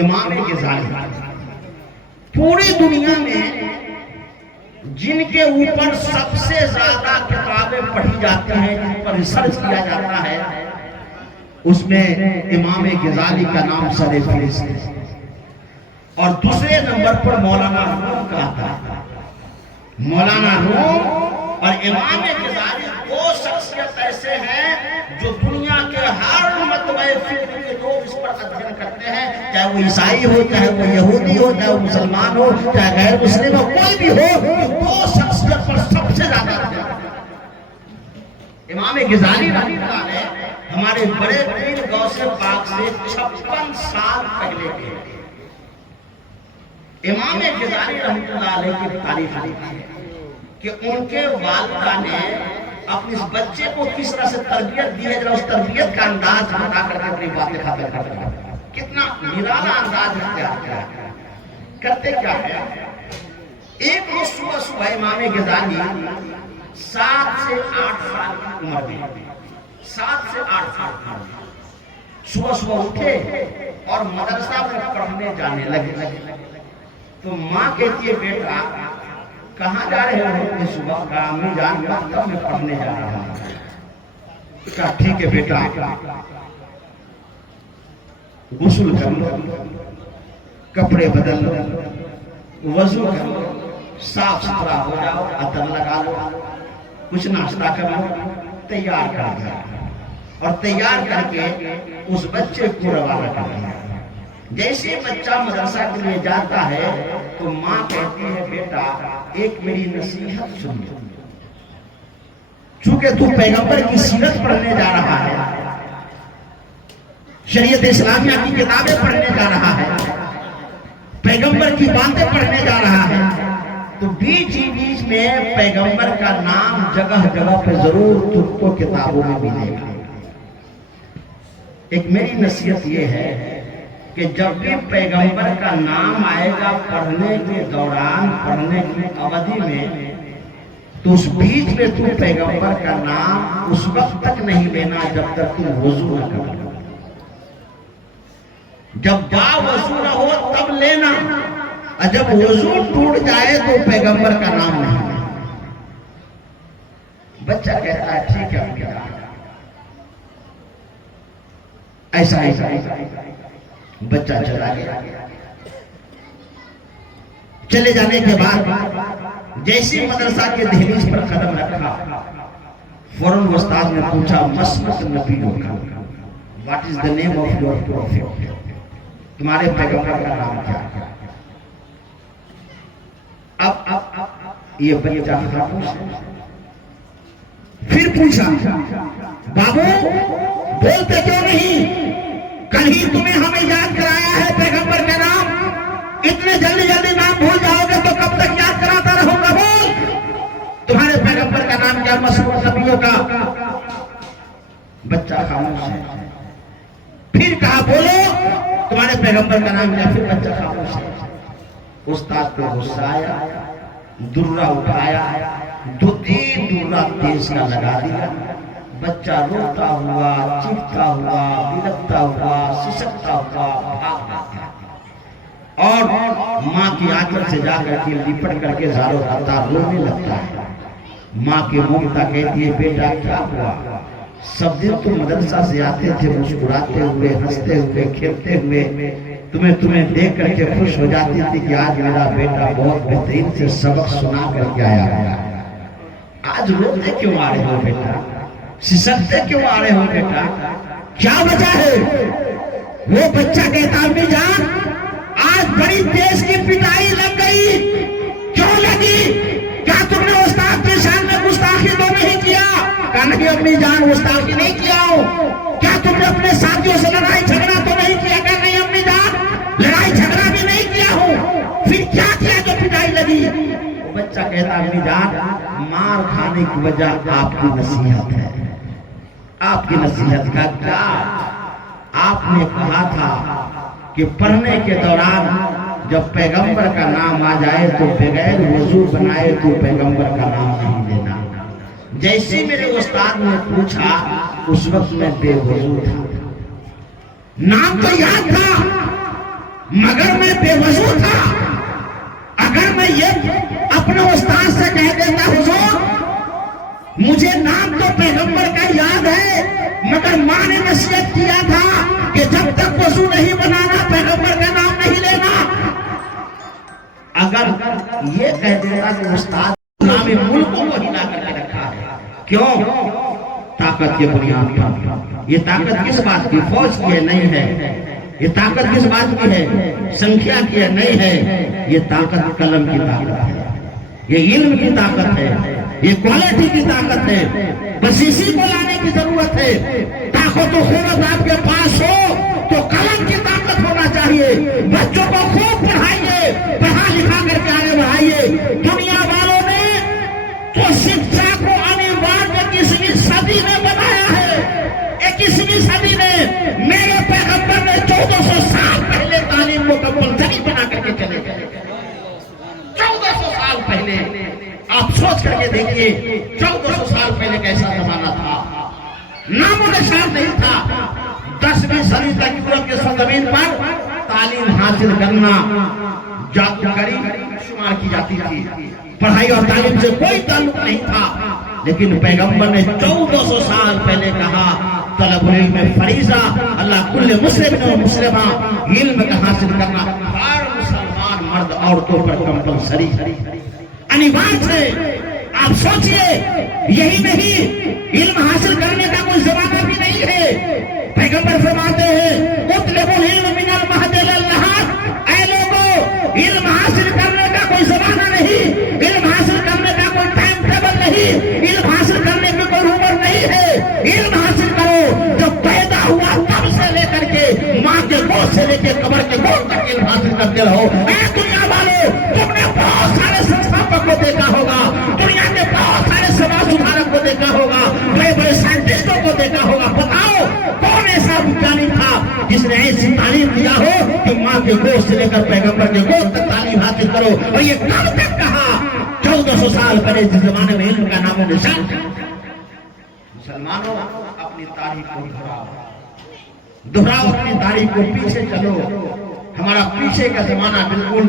امام غزالی پوری دنیا میں جن کے اوپر سب سے زیادہ کتابیں پڑھی جاتی ہیں، جن پر ریسرچ کیا جاتا ہے، اس میں امام غزالی کا نام سر فہرست ہے، اور دوسرے نمبر پر مولانا روم کا آتا ہے۔ مولانا روم اور امام غزالی دو شخصیت ایسے ہیں جو دنیا کے ہر مطبع فکر کے لوگ اس پر ادھین کرتے ہیں، چاہے وہ عیسائی ہو، چاہے وہ یہودی ہو، چاہے وہ مسلمان ہو، چاہے غیر مسلم ہو، کوئی بھی ہو، دو شخصیت پر سب سے زیادہ ادھین کرتے ہیں۔ امام غزالی رحمۃ اللہ علیہ ہمارے بڑے پیر غوث پاک سے 56 سال پہلے کے امام غزالی رحمۃ اللہ علیہ کی تعریف ہے کہ ان کے والدہ نے اپنے اس بچے کو کس طرح سے تربیت دی ہے، ذرا اس تربیت کا انداز بتا کر کے اپنی باتیں ختم کرتے ہیں۔ کتنا نرالا انداز اختیار کیا ہے، کرتے کیا ہے؟ ایک روز صبح صبح امام غزالی 7 سے 8 سال کی عمر میں، 7 سے 8 سال کی عمر میں صبح صبح اٹھے اور مدرسہ میں پڑھنے جانے لگے۔ تو ماں کہتی ہے بیٹا کہاں جا رہے ہو؟ کہ صبح کا امی جان مکتب میں پڑھنے جا رہا ہوں۔ کہا ٹھیک ہے بیٹا، غسل کر لو، کپڑے بدل لو، وضو کر لو، صاف ستھرا ہو جاؤ، عطر لگا لو، کچھ ناشتہ کر لو، تیار کر دیا، اور تیار کر کے اس بچے کو روانہ کر دیا۔ جیسے بچہ مدرسہ کے لیے جاتا ہے تو ماں کہتی ہے بیٹا ایک میری نصیحت سن لو، چونکہ تو پیغمبر کی سیرت پڑھنے جا رہا ہے، شریعت اسلامیہ کی کتابیں پڑھنے جا رہا ہے، پیغمبر کی باتیں پڑھنے جا رہا ہے، تو بیچ ہی بیچ میں پیغمبر کا نام جگہ جگہ پہ ضرور تم کو کتابوں میں ملے گا۔ ایک میری نصیحت یہ ہے کہ جب بھی پیغمبر کا نام آئے گا پڑھنے کے دوران، پڑھنے کی اودھی میں، تو اس بیچ میں تم پیغمبر کا نام اس وقت تک نہیں لینا جب تک تم وضو نہ کرو۔ جب با وضو نہ ہو تب لینا، اور جب وضو ٹوٹ جائے تو پیغمبر کا نام نہیں لینا۔ بچہ کہتا ہے ٹھیک ہے، ایسا بچہ چلا گیا۔ چلے جانے کے بعد جیسے مدرسہ کے دہلیز پر قدم رکھا، فوراً استاد نے پوچھا مسمت نبی ہوگا، what is the name of your prophet, تمہارے پیغمبر کا نام کیا ہے؟ اب یہ بچہ خاموش ہے۔ پھر پوچھا بابو بولتے کیوں نہیں؟ کل ہی تمہیں ہمیں یاد کرایا ہے پیغمبر کا نام، اتنے جلدی جلدی نام بھول جاؤ گے تو کب تک یاد کراتا رہوں گا؟ بول تمہارے پیغمبر کا نام کیا؟ مسعود نبیوں کا۔ بچہ خاموش ہے۔ پھر کہا بولو تمہارے پیغمبر کا نام کیا؟ پھر بچہ خاموش ہے۔ استاد کو غصہ آیا، درہ اٹھایا، 2-3 درہ تیز کا لگا دیا۔ بچہ روتا ہوا، چیختا ہوا، بلکتا ہوا، سسکتا ہوا بھاگ جاتا ہے، اور ماں کی آنچل سے جا کر کے لپٹ کر کے زاروں کرتا رونے لگتا ہے۔ ماں کی ممتا کہتی ہے بیٹا کیا ہوا؟ سب دن تو مدرسہ سے آتے تھے مسکراتے ہوئے، ہنستے ہوئے، کھیلتے ہوئے، تمہیں دیکھ کر کے خوش ہو جاتی تھی کہ آج میرا بیٹا بہت بہترین سے سبق سنا کر کے آیا ہے، آج روتے کیوں آ رہے ہو بیٹا؟ سسکتے کیوں آ رہے ہو بیٹا؟ کیا وجہ ہے؟ وہ بچہ کہتا امی جان آج بڑی تیز کی پٹائی لگ گئی۔ کیوں لگی؟ کیا تم نے استاد کے سامنے گستاخی تو نہیں کیا؟ کہا نہیں امی جان گستاخی نہیں کیا ہوں۔ کیا تم نے اپنے ساتھیوں سے لڑائی جھگڑا تو نہیں کیا؟ کہا نہیں امی جان لڑائی جھگڑا بھی نہیں کیا ہوں۔ پھر کیا کیا جو پٹائی لگی؟ وہ بچہ کہتا امی جان مار کھانے کی وجہ آپ کی نصیحت ہے۔ آپ کی نصیحت کا کیا؟ آپ نے کہا تھا کہ پڑھنے کے دوران جب پیغمبر کا نام آ جائے تو بغیر وضو بنائے تو پیغمبر کا نام نہیں لینا۔ جیسے میرے استاد نے پوچھا اس وقت میں بے وضو تھا، نام تو یاد تھا مگر میں بے وضو تھا. اگر میں یہ اپنے استاد سے کہہ دیتا حضور مجھے نام تو پیغمبر کا یاد ہے مگر ماں نے نصیحت کیا تھا کہ جب تک وضو نہیں بنانا پیغمبر کا نام نہیں لینا. اگر یہ کہہ دیتا کہ استاد نام ملکوں کو ہلا کر کے رکھا ہے. کیوں؟ طاقت کے بنیاد پر. یہ طاقت کس بات کی؟ فوج کی ہے نہیں ہے. یہ طاقت کس بات کی ہے؟ سنکھیا کی ہے نہیں ہے. یہ طاقت قلم کی طاقت ہے, یہ علم کی طاقت ہے, یہ کوالٹی کی طاقت ہے. بس اسی کو لانے کی ضرورت ہے. طاقت و قوت آپ کے پاس ہو تو قلم کی طاقت ہونا چاہیے. بچوں کو خوب پڑھائیے, پڑھا لکھا کر کے آگے بڑھائیے. دنیا والوں نے تو شکشا کو انواریا 21ویں صدی میں بنایا ہے. 21ویں صدی میں میرے پیغمبر نے 1400 سال پہلے تعلیم کو کمپلسری بنا کر کے چلے گئے. 1400 سال پہلے آپ سوچ کر کے دیکھیے 1400 سال پہلے کیسا زمانہ تھا. نام و نشان نہیں تھا. 10ویں صدی تک یورپ کے سرزمین پر تعلیم حاصل کرنا جادوگری شمار کی جاتی تھی. پڑھائی اور تعلیم سے کوئی تعلق نہیں تھا. لیکن پیغمبر نے 1400 سال پہلے کہا طلب العلم فریضہ اللہ کل مسلم و مسلمہ. علم کا حاصل کرنا ہر مسلمان مرد عورتوں پر کمپلسری انیوارڈ ہے. آپ سوچئے یہی نہیں علم حاصل کرنے کا کوئی زمانہ بھی نہیں ہے. پیغمبر فرماتے ہیں اطلبوا العلم من المہد الی اللحد. اے لوگوں علم حاصل کرنے کا کوئی زمانہ نہیں, علم حاصل کرنے کا کوئی ٹائم ٹیبل نہیں, علم حاصل کرنے کی کوئی عمر نہیں ہے. علم حاصل کرو جب پیدا ہوا تب سے لے کر کے ماں کے گود سے لے کے قبر کے گود تک علم حاصل کرتے رہو. اے دنیا والوں تم نے بہت سارے سنستھاپک کو دیکھا ہوگا, دنیا کے بہت سارے سماج سدھارک کو دیکھا ہوگا, بڑے بڑے سائنٹسٹوں کو دیکھا ہوگا. بتاؤ کون ایسا وگیانی تھا جس نے ایسی تعلیم دیا ہو کہ ماں کے گود سے لے کر پیغمبر کے گود تک تعلیم حاصل کرو. اور یہ کب تک کہا؟ 1400 سال پہلے جس زمانے میں علم کا نام و نشان. مسلمانوں اپنی تاریخ کو دہراؤ, اپنی تاریخ کو پیچھے چلو. ہمارا پیچھے کا زمانہ بالکل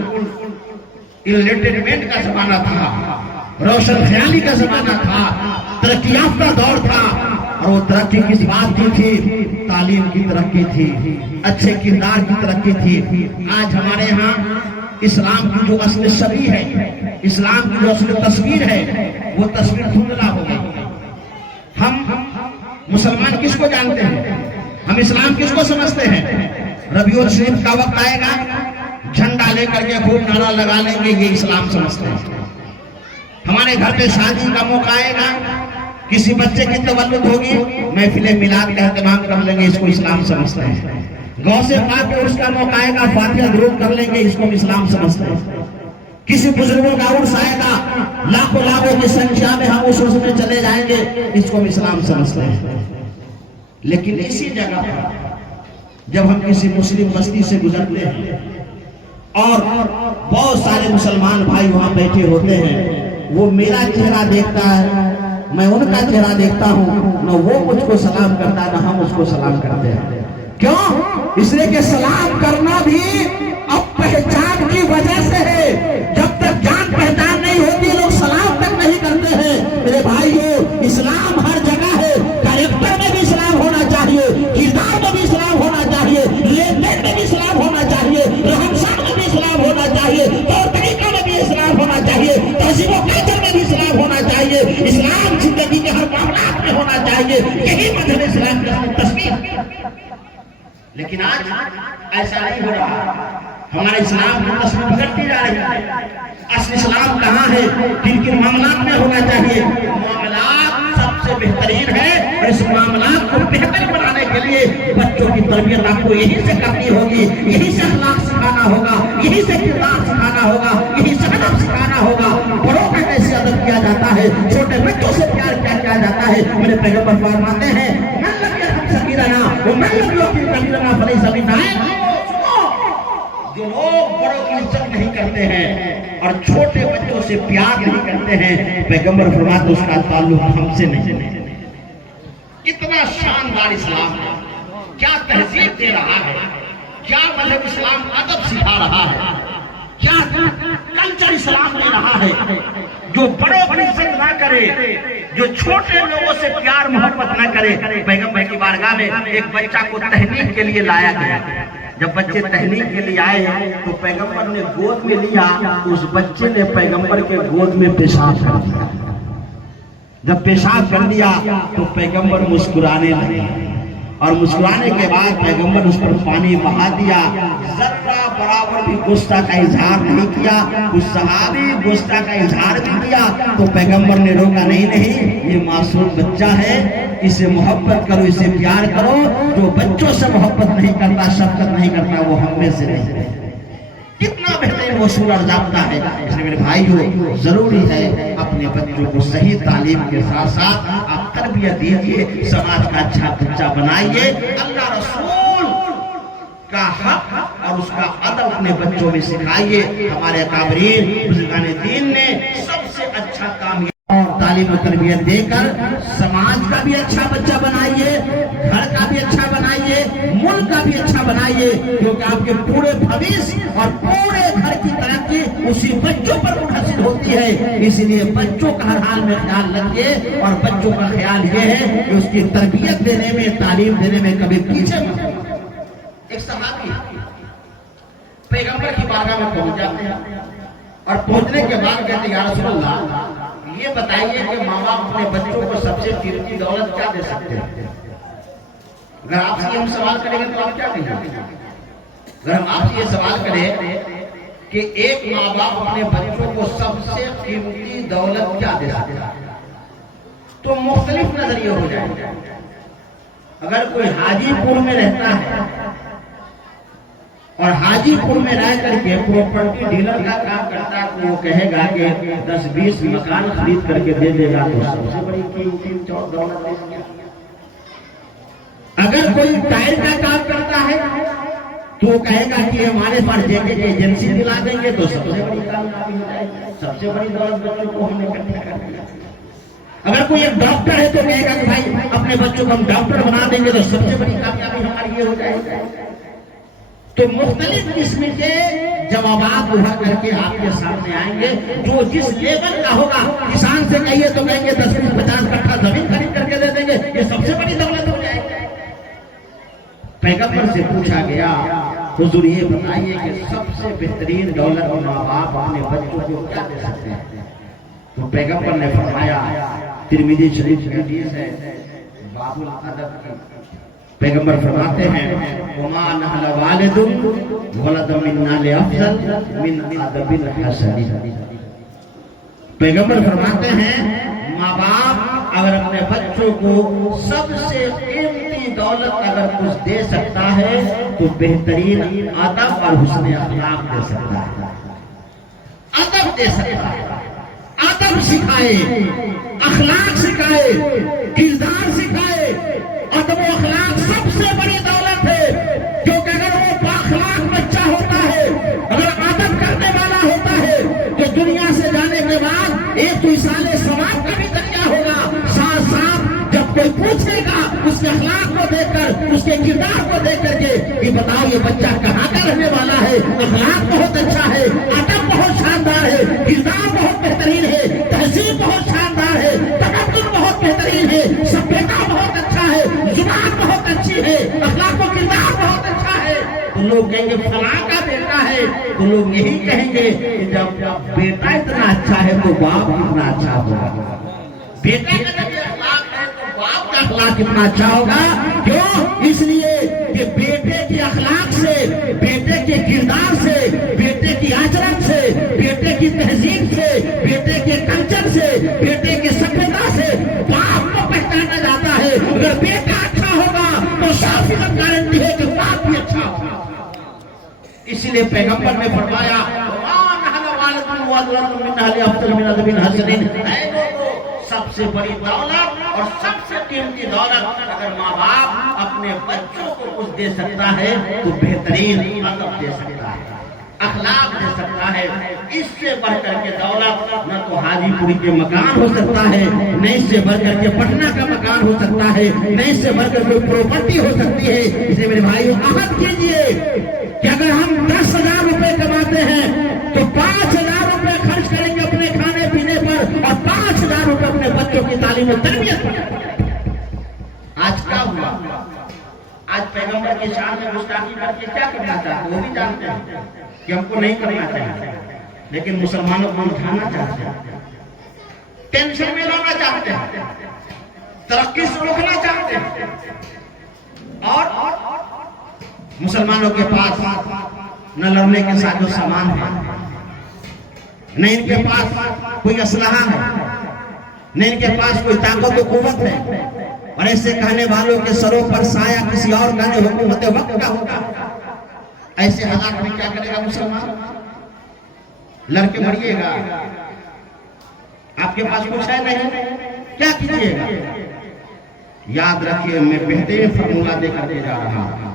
انلیٹرمنٹ کا زمانہ تھا, روشن خیالی کا زمانہ تھا, ترقی یافتہ دور تھا. اور وہ ترقی کس بات کی تھی؟ تعلیم کی ترقی تھی, اچھے کردار کی ترقی تھی. آج ہمارے ہاں اسلام کی جو اصل شبیہ ہے, اسلام کی جو اصل تصویر ہے, وہ تصویر دھندلا ہو گئی. ہم مسلمان کس کو جانتے ہیں؟ ہم اسلام کس کو سمجھتے ہیں؟ ربیع الشریف کا وقت آئے گا, جھنڈا لے کر کے خوب نعرہ لگا لیں گے, یہ اسلام سمجھتے ہیں. ہمارے گھر پہ شادی کا موقع آئے گا, کسی بچے کی تولد ہوگی, محفل میلاد کا اہتمام کر لیں گے, اس کو اسلام سمجھتے ہیں. غوث پاک کے عرس کا موقع آئے گا, فاتحہ درود کر لیں گے, اس کو اسلام سمجھتے ہیں. کسی بزرگوں کا عرس آئے گا, لاکھوں کی سنکھیا میں ہم اس عرس میں چلے جائیں گے, اس کو اسلام سمجھتے ہیں. لیکن اسی جگہ پر جب ہم کسی مسلم بستی سے گزرتے ہیں اور بہت سارے مسلمان بھائی وہاں بیٹھے ہوتے ہیں, وہ میرا چہرہ دیکھتا ہے, میں ان کا چہرہ دیکھتا ہوں, نہ وہ مجھ کو سلام کرتا نہ ہم اس کو سلام کرتے ہیں. کیوں؟ اس لیے کہ سلام کرنا بھی اب پہچان کی وجہ سے ہے. جب تک جان پہچان نہیں ہوتی لوگ سلام تک نہیں کرتے ہیں. میرے بھائیو اسلام ہر جگہ ہے. کیریکٹر میں بھی اسلام ہونا چاہیے, کردار میں بھی اسلام ہونا چاہیے, لین دین میں بھی اسلام ہونا چاہیے, رہن سہن میں بھی اسلام ہونا چاہیے, طور طریقہ میں بھی اسلام ہونا چاہیے, تہذیب و کلچر میں بھی اسلام ہونا چاہیے. اسلام زندگی کے ہر معاملات میں ہونا چاہیے. یہی مذہب اسلام کی تصویر. لیکن آج ایسا نہیں ہو رہا. ہمارے اسلام کی تصویر بگڑتی جا رہی ہے. اصل اسلام کہاں ہے؟ کن کن معاملات میں ہونا چاہیے؟ معاملات سب سے بہترین ہے, اور اس معاملات کو بہتر بنانے کے لیے بچوں کی تربیت آپ کو یہی سے کرنی ہوگی, یہی سے اخلاق سکھانا ہوگا, یہی سے کردار سکھانا ہوگا, یہی سے ادب سکھانا ہوگا. بڑوں کا کیسے ادب کیا جاتا ہے, چھوٹے بچوں سے پیار کیا جاتا ہے. میرے پیغمبر فرماتے ہیں من لم یرحم صغیرنا ومن لم یکرم کبیرنا فلیس منا. جو لوگ بڑوں کی عزت نہیں کرتے ہیں اور چھوٹے بچوں سے پیار نہیں کرتے ہیں, پیغمبر فرماتے اس کا تعلق ہم سے نہیں. کتنا شاندار اسلام ہے, کیا تہذیب دے رہا ہے. کیا مذہب اسلام ادب سکھا رہا ہے، کیا کلچر اسلام دے رہا ہے، جو بڑوں کی عزت نہ کرے، جو چھوٹے لوگوں سے پیار محبت نہ کرے۔ پیغمبر کی بارگاہ میں ایک بچہ کو تہنیک کے لیے لایا گیا، جب بچے تہنیک کے لیے آئے تو پیغمبر نے گود میں لیا، اس بچے نے پیغمبر کے گود میں پیشاب کر دیا۔ جب پیشاب کر دیا تو پیغمبر مسکرانے لگے، اور مسکرانے کے بعد پیغمبر اس پر پانی بہا دیا، ذرہ برابر بھی غصہ کا اظہار نہیں کیا۔ اس صحابی غصہ کا اظہار بھی کیا تو پیغمبر نے روکا، نہیں، یہ معصوم بچہ ہے، اسے محبت کرو، اسے پیار کرو۔ جو بچوں سے محبت نہیں کرتا، شفقت نہیں کرتا، وہ ہم میں سے نہیں ہے۔ کتنا بہترین اصول اور ضابطہ ہے۔ اس لیے میرے بھائیو، ضروری ہے اپنے بچوں کو صحیح تعلیم کے ساتھ ساتھ آپ تربیت دیجیے، سماج کا اچھا بچہ بنائیے۔ اللہ رسول کا حق اور اس کا ادب اپنے بچوں میں سکھائیے۔ ہمارے اکابرین بزرگان دین نے سب سے اچھا کام تعلیم و تربیت دے کر سماج کا بھی اچھا بچہ بنائیے، گھر کا بھی اچھا بنائیے، ملک کا بھی اچھا بنائیے، کیونکہ آپ کے پورے بھوش اور پورے گھر کی ترقی اسی بچوں پر منحصر ہوتی ہے۔ اس لیے بچوں کا ہر حال میں خیال رکھیے، اور بچوں کا خیال یہ ہے کہ اس کی تربیت دینے میں، تعلیم دینے میں کبھی پیچھے مت۔ ایک صحابی پیغمبر کی بارگاہ میں پہنچ جاتے ہیں، اور پہنچنے کے بعد کہتے ہیں یا رسول اللہ، یہ بتائیے کہ ماں باپ اپنے بچوں کو سب سے قیمتی دولت کیا دے سکتے ہیں؟ اگر آپ سے ہم سوال کریں گے تو آپ کیا کہیں گے؟ اگر ہم آپ سے یہ سوال کریں کہ ایک ماں باپ اپنے بچوں کو سب سے قیمتی دولت کیا دے سکتے ہیں، تو مختلف نظریے ہو جائیں گے۔ اگر کوئی حاجی پور میں رہتا ہے اور حاجی پور میں رہ کر کے پراپرٹی ڈیلر کا کام کرتا ہے، تو وہ کہے گا کہ 10-20 مکان خرید کر کے دے دے گا تو سب سے بڑی قیمتی دولت دے دے گا۔ اگر کوئی ٹائر کا کام کرتا ہے تو وہ کہے گا کہ ہمارے پاس جے کے ایجنسی دلا دیں گے تو سب سے بڑی کامیابی ہو جائے گی، سب سے بڑی دولت بچوں کو ہم نے اکٹھا کر دیا۔ اگر کوئی ایک ڈاکٹر ہے تو کہے گا کہ بھائی اپنے بچوں کو ہم ڈاکٹر بنا دیں گے تو سب سے بڑی کامیابی ہماری یہ ہو جائے گی۔ تو مختلف قسم کے جوابات ابھر کر کے آپ کے سامنے آئیں گے، جو جس لیول کا ہوگا۔ کسان سے کہیے تو کہیں گے 10-50 کٹھا زمین خرید کر کے دے دیں گے، یہ سب سے بڑی دولت ہو جائے گی۔ پیغمبر سے پوچھا گیا، حضور یہ بتائیے کہ سب سے بہترین دولت ماں باپ اپنے بچوں کو کیا دے سکتے ہیں؟ تو پیغمبر نے فرمایا، ترمذی شریف کی حدیث ہے باب الادب کی، پیغمبر فرماتے ہیں وما نحل والد ولد من نال افضل من ادب الحسن۔ پیغمبر فرماتے ہیں ماں باپ اگر اپنے بچوں کو سب سے قیمتی دولت اگر کچھ دے سکتا ہے تو بہترین ادب اور حسن اخلاق دے سکتا ہے۔ ادب دے سکتا ہے، ادب سکھائے، اخلاق سکھائے، کردار سکھائے۔ ادب و اخلاق سب سے بڑی دولت ہے، کیونکہ اگر وہ بااخلاق بچہ ہوتا ہے، اگر ادب کرنے والا ہوتا ہے تو دنیا سے جانے کے بعد ایک تو ایصال ثواب کا بھی ذریعہ ہوگا، ساتھ ساتھ جب کوئی پوچھے گا اس کے اخلاق کو دیکھ کر، اس کے کردار کو دیکھ کر کے کہ بتاؤ یہ بچہ کہاں کا رہنے والا ہے، اخلاق بہت اچھا ہے، ادب بہت شاندار ہے، کردار بہت بہترین ہے، تہذیب بہت شاندار ہے، تمدن بہت بہترین ہے، سبھیتا بہت اچھا ہے، زبان بہت اچھی ہے، اخلاق و کردار بہت اچھا ہے، تو لوگ کہیں گے فلاں کا بیٹا ہے، تو لوگ یہی کہیں گے کہ جب بیٹا اتنا اچھا ہے تو باپ کتنا اچھا ہوگا۔ بیٹا کا جب اخلاق ہے تو باپ کا اخلاق کتنا اچھا ہوگا۔ کیوں؟ اس لیے کہ بیٹے کی اخلاق سے، بیٹے کے کردار سے، بیٹے کی آچرن سے، بیٹے کی تہذیب سے، بیٹے کے کلچر سے، بیٹے کے سبھیتا سے باپ کو پہچانا جاتا ہے۔ اگر بیٹا اچھا ہوگا تو 100% گارنٹی ہے کہ باپ بھی اچھا ہوگا۔ اسی لیے پیغمبر نے فرمایا سب سے بڑی دولت اور سب سے قیمتی دولت اگر ماں باپ اپنے بچوں کو کچھ دے سکتا ہے تو بہترین ادب دے سکتا ہے۔ اخلاق دے سکتا ہے. اس سے بڑھ کر کے دولت نہ تو حاجی پوری کے مکان ہو سکتا ہے، نہ اس سے بڑھ کر کے پٹنہ کا مکان ہو سکتا ہے، نہ اس سے بڑھ کر کوئی پراپرٹی ہو سکتی ہے. اس لیے میرے بھائیو عہد کیجئے کہ اگر ہم 10,000 روپے کماتے ہیں تو 5,000 روپے خرچ کریں گے اپنے کھانے پینے پر اور 5,000 روپے اپنے بچوں کی تعلیم و تربیت پر. آج کیا ہوا؟ آج پیغمبر کی شان میں گستاخی کر کے کیا کرنا چاہتے ہیں؟ وہ بھی جانتے ہیں کہ ہم کو نہیں کرنا چاہیے، لیکن مسلمانوں کو اٹھانا چاہتے ہیں، ٹینشن میں لانا چاہتے ہیں، ترقی سے روکنا چاہتے ہیں. اور مسلمانوں کے پاس نہ لڑنے کے ساتھ جو سامان ہے، نہ ان کے پاس کوئی اسلحہ ہے، نہ ان کے پاس کوئی طاقت و قوت ہے. اور ایسے کہنے والوں کے سروں پر سایہ کسی اور گانے حکومت وقت کا ہوگا. ایسے حالات میں کیا کرے گا مسلمان؟ لڑ کے مریے گا. آپ کے پاس کچھ ہے نہیں، کیا کیجیے گا؟ یاد رکھیے میں بہترین فرمولہ دے کر دے جا رہا ہوں.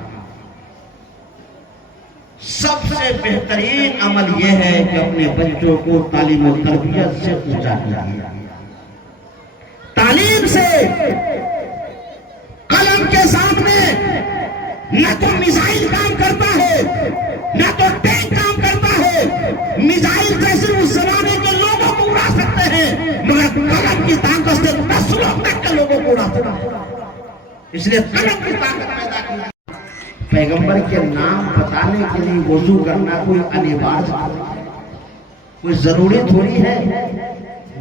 سب سے بہترین عمل یہ ہے کہ اپنے بچوں کو تعلیم و تربیت سے اونچا کیجیے. تعلیم سے قلم کے سامنے نہ تو میزائل کام کرتا ہے نہ تو ٹینک کام کرتا ہے. میزائل جیسے اس زمانے کے لوگوں کو اڑا سکتے ہیں مگر قلم کی طاقت سے نسلوں تک کے لوگوں کو اڑا سکتے ہیں. اس لیے قلم کی طاقت پیدا کی. پیغمبر کے نام بتانے کے لیے وضو کرنا کوئی انیوارج کوئی ضروری تھوڑی ہے.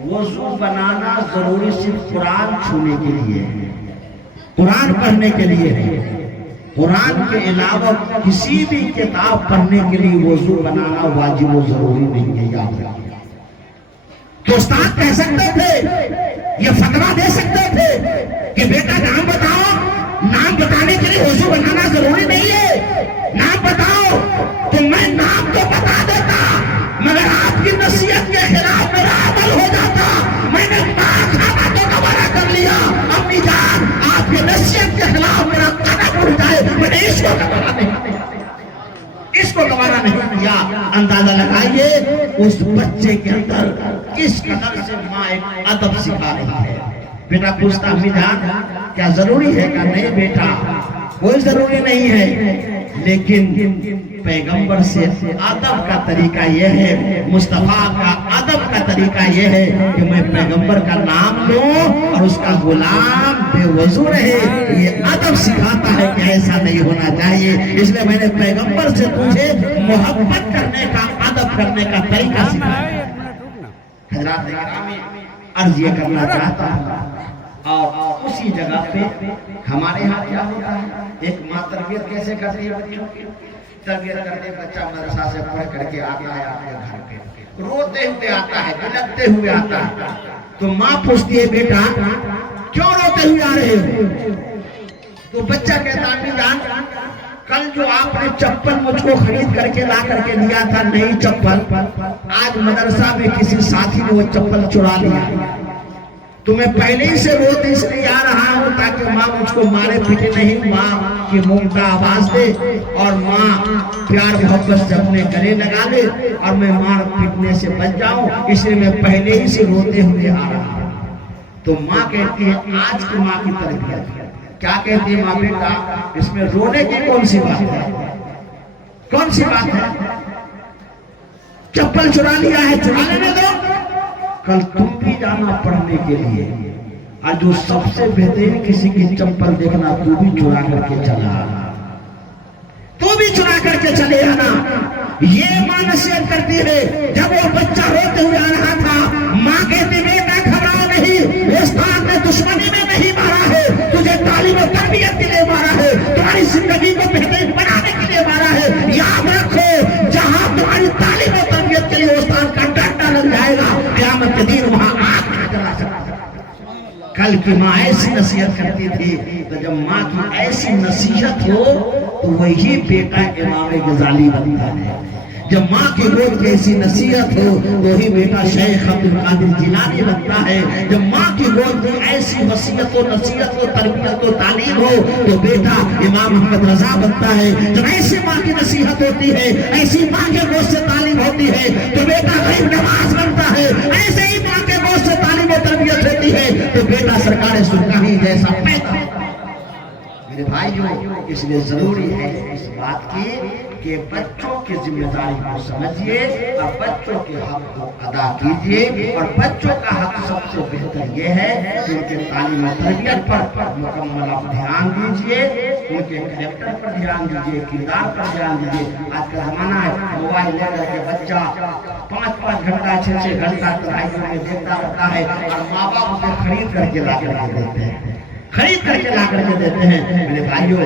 وضو بنانا ضروری صرف قرآن چھونے کے لیے ہے، قرآن پڑھنے کے لیے ہے. قرآن کے علاوہ کسی بھی کتاب پڑھنے کے لیے وضو بنانا واجب و ضروری نہیں ہے. یاد رکھیے. تو استاد کہہ سکتے تھے، یہ فتویٰ دے سکتے تھے کہ بیٹا نام بتاؤ، نام بتانے کے لیے وضو بنانا ضروری نہیں ہے. نام بتاؤ تو میں نام تو بتا دیتا مگر آپ کی نصیحت کے خلاف میرا عمل ہو جاتا. میں نے ماں کھانا تو گوارا کر لیا، امی جان آپ کی نصیحت کے خلاف میرا قدم اٹھ جائے میں نے اس کو گوارا نہیں کیا. اندازہ لگائیے اس بچے کے اندر کس قدر سے ماں ایک ادب سکھا رہی ہے. بیٹا پوچھتا امی جان کیا ضروری ہے؟ کہ نہیں بیٹا کوئی ضروری نہیں ہے، لیکن پیغمبر سے ادب کا طریقہ یہ ہے، مصطفیٰ کا ادب کا طریقہ یہ ہے کہ میں پیغمبر کا نام لوں اور اس کا غلام بے وضو رہے. یہ ادب سکھاتا ہے کہ ایسا نہیں ہونا چاہیے. اس لیے میں نے پیغمبر سے تجھے محبت کرنے کا، ادب کرنے کا طریقہ سکھایا. حضرات گرامی عرض یہ کرنا چاہتا ہوں. اور اسی جگہ پہ ہمارے ہاں کیا ہوتا ہے، ایک ماں تربیت کیسے کرتی ہے بچوں کی. تربیت کرتے بچہ مدرسہ سے پڑھ کر کے آتا ہے آپ کے گھر پہ، روتے ہوئے آتا ہے، بلکتے ہوئے آتا ہے. تو ماں پوچھتی ہے بیٹا کیوں روتے ہوئے آ رہے ہو؟ تو بچہ کہتا ہے جان کل جو آپ نے چپل مجھ کو خرید کر کے لا کر کے دیا تھا، نئی چپل، آج مدرسہ میں کسی ساتھی نے وہ چپل چرا لیا. تو میں پہلے ہی سے روتے اس لیے آ رہا ہوں تاکہ ماں مجھ کو مارے پیٹے نہیں، ماں کی ممتا آواز دے اور ماں پیار محبت سے اپنے گلے لگا لے اور میں مار پیٹنے سے بچ جاؤں. اس لیے میں پہلے ہی سے روتے ہوئے آ رہا ہوں. تو ماں کہتی ہے آج کی ماں کی تربیت کیا کہتی ہے؟ ماں بیٹا اس میں رونے کی کون سی بات ہے؟ کون سی بات ہے؟ چپل چرا لیا ہے، چرا لینے دو. کل تم بھی جانا پڑھنے کے لیے اور جو سب سے بہترین کسی کی چپل دیکھنا تو بھی چرا کر کے چلا آنا، تو بھی چرا کر کے چلے آنا. یہ ماں نصیحت کرتی ہے. جب وہ بچہ روتے ہوئے آ رہا تھا ماں کہتی بیٹا گھبراؤ نہیں، استاد نے دشمنی میں نہیں مارا ہے، تجھے تعلیم و تربیت کے لیے مارا ہے، تمہاری زندگی کو بہترین بنانے کے لیے مارا ہے. یاد رکھو جہاں تمہاری تعلیم و تربیت کے لیے استاد کا ڈنڈا لگ جائے گا قیامت کے دن وہاں آگ نہیں جلا سکتا. کل کی ماں ایسی نصیحت کرتی تھی. تو جب ماں کی ایسی نصیحت ہو تو وہی بیٹا امام غزالی بنتا ہے. جب ماں کی گود کی ایسی نصیحت ہو تو ہی بیٹا شیخ عبد القادر جیلانی بنتا ہے. جب ماں کی گود کی ایسی وصیت و نصیحت و تربیت و تعلیم ہو تو بیٹا امام احمد رضا بنتا ہے. جب ایسی ماں کی نصیحت ہوتی ہے, ایسی ماں کے گود سے تعلیم ہوتی ہے تو بیٹا غریب نواز بنتا ہے. ایسے ہی ماں کے گود سے تعلیم و تربیت ہوتی ہے تو بیٹا سرکار سرکاری جیسا پیدا ہوتا ہے. میرے بھائیو, اس لیے ضروری ہے اس بات کی کہ بچوں کی ذمہ داری کو سمجھیے اور بچوں کے حق کو ادا کیجیے. اور بچوں کا حق سب سے بہتر یہ ہے کہ ان کے تعلیم و تربیت پر مکمل آپ دھیان دیجیے, ان کے کریکٹر پر دھیان دیجیے, کردار پر دھیان دیجیے. آج کا زمانہ ہے موبائل لے کر کے بچہ 5-5 گھنٹہ 6-6 گھنٹہ پڑھائی میں دیکھتا رہتا ہے اور ماں باپ اسے خرید کر کے لا کر کے دیتے ہیں, خرید کر کے لا کر کے دیتے ہیں. میرے بھائیوں,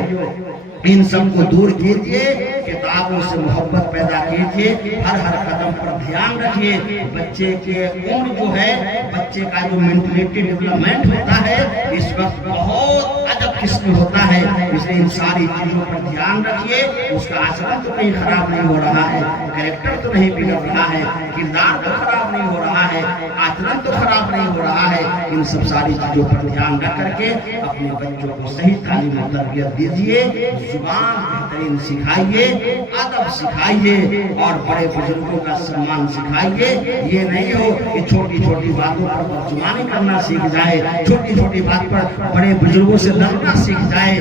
ان سب کو دور کیجیے, کتابوں سے محبت پیدا کیجیے, ہر قدم پر دھیان رکھیے. بچے کے عمر جو ہے, بچے کا جو مینٹلٹی ڈیولپمنٹ ہوتا ہے اس وقت بہت عجب قسم ہوتا ہے. اس لیے ان ساری چیزوں پر دھیان رکھیے. اس کا آچرن تو کہیں خراب نہیں ہو رہا ہے, کریکٹر تو نہیں بگڑ رہا ہے, کردار تو خراب نہیں ہو رہا ہے, آچرن تو خراب نہیں ہو رہا ہے. ان سب ساری چیزوں پر دھیان رکھ کر کے اپنے بچوں کو صحیح تعلیم و تربیت دیجیے. زبان بہترین سکھائیے, ادب سکھائیے اور بڑے بزرگوں کا سمان سکھائیے. یہ نہیں ہو کہ چھوٹی چھوٹی باتوں پر ترجمانی کرنا سیکھ جائے, چھوٹی چھوٹی بات پر بڑے بزرگوں سے لڑنا سیکھ جائے.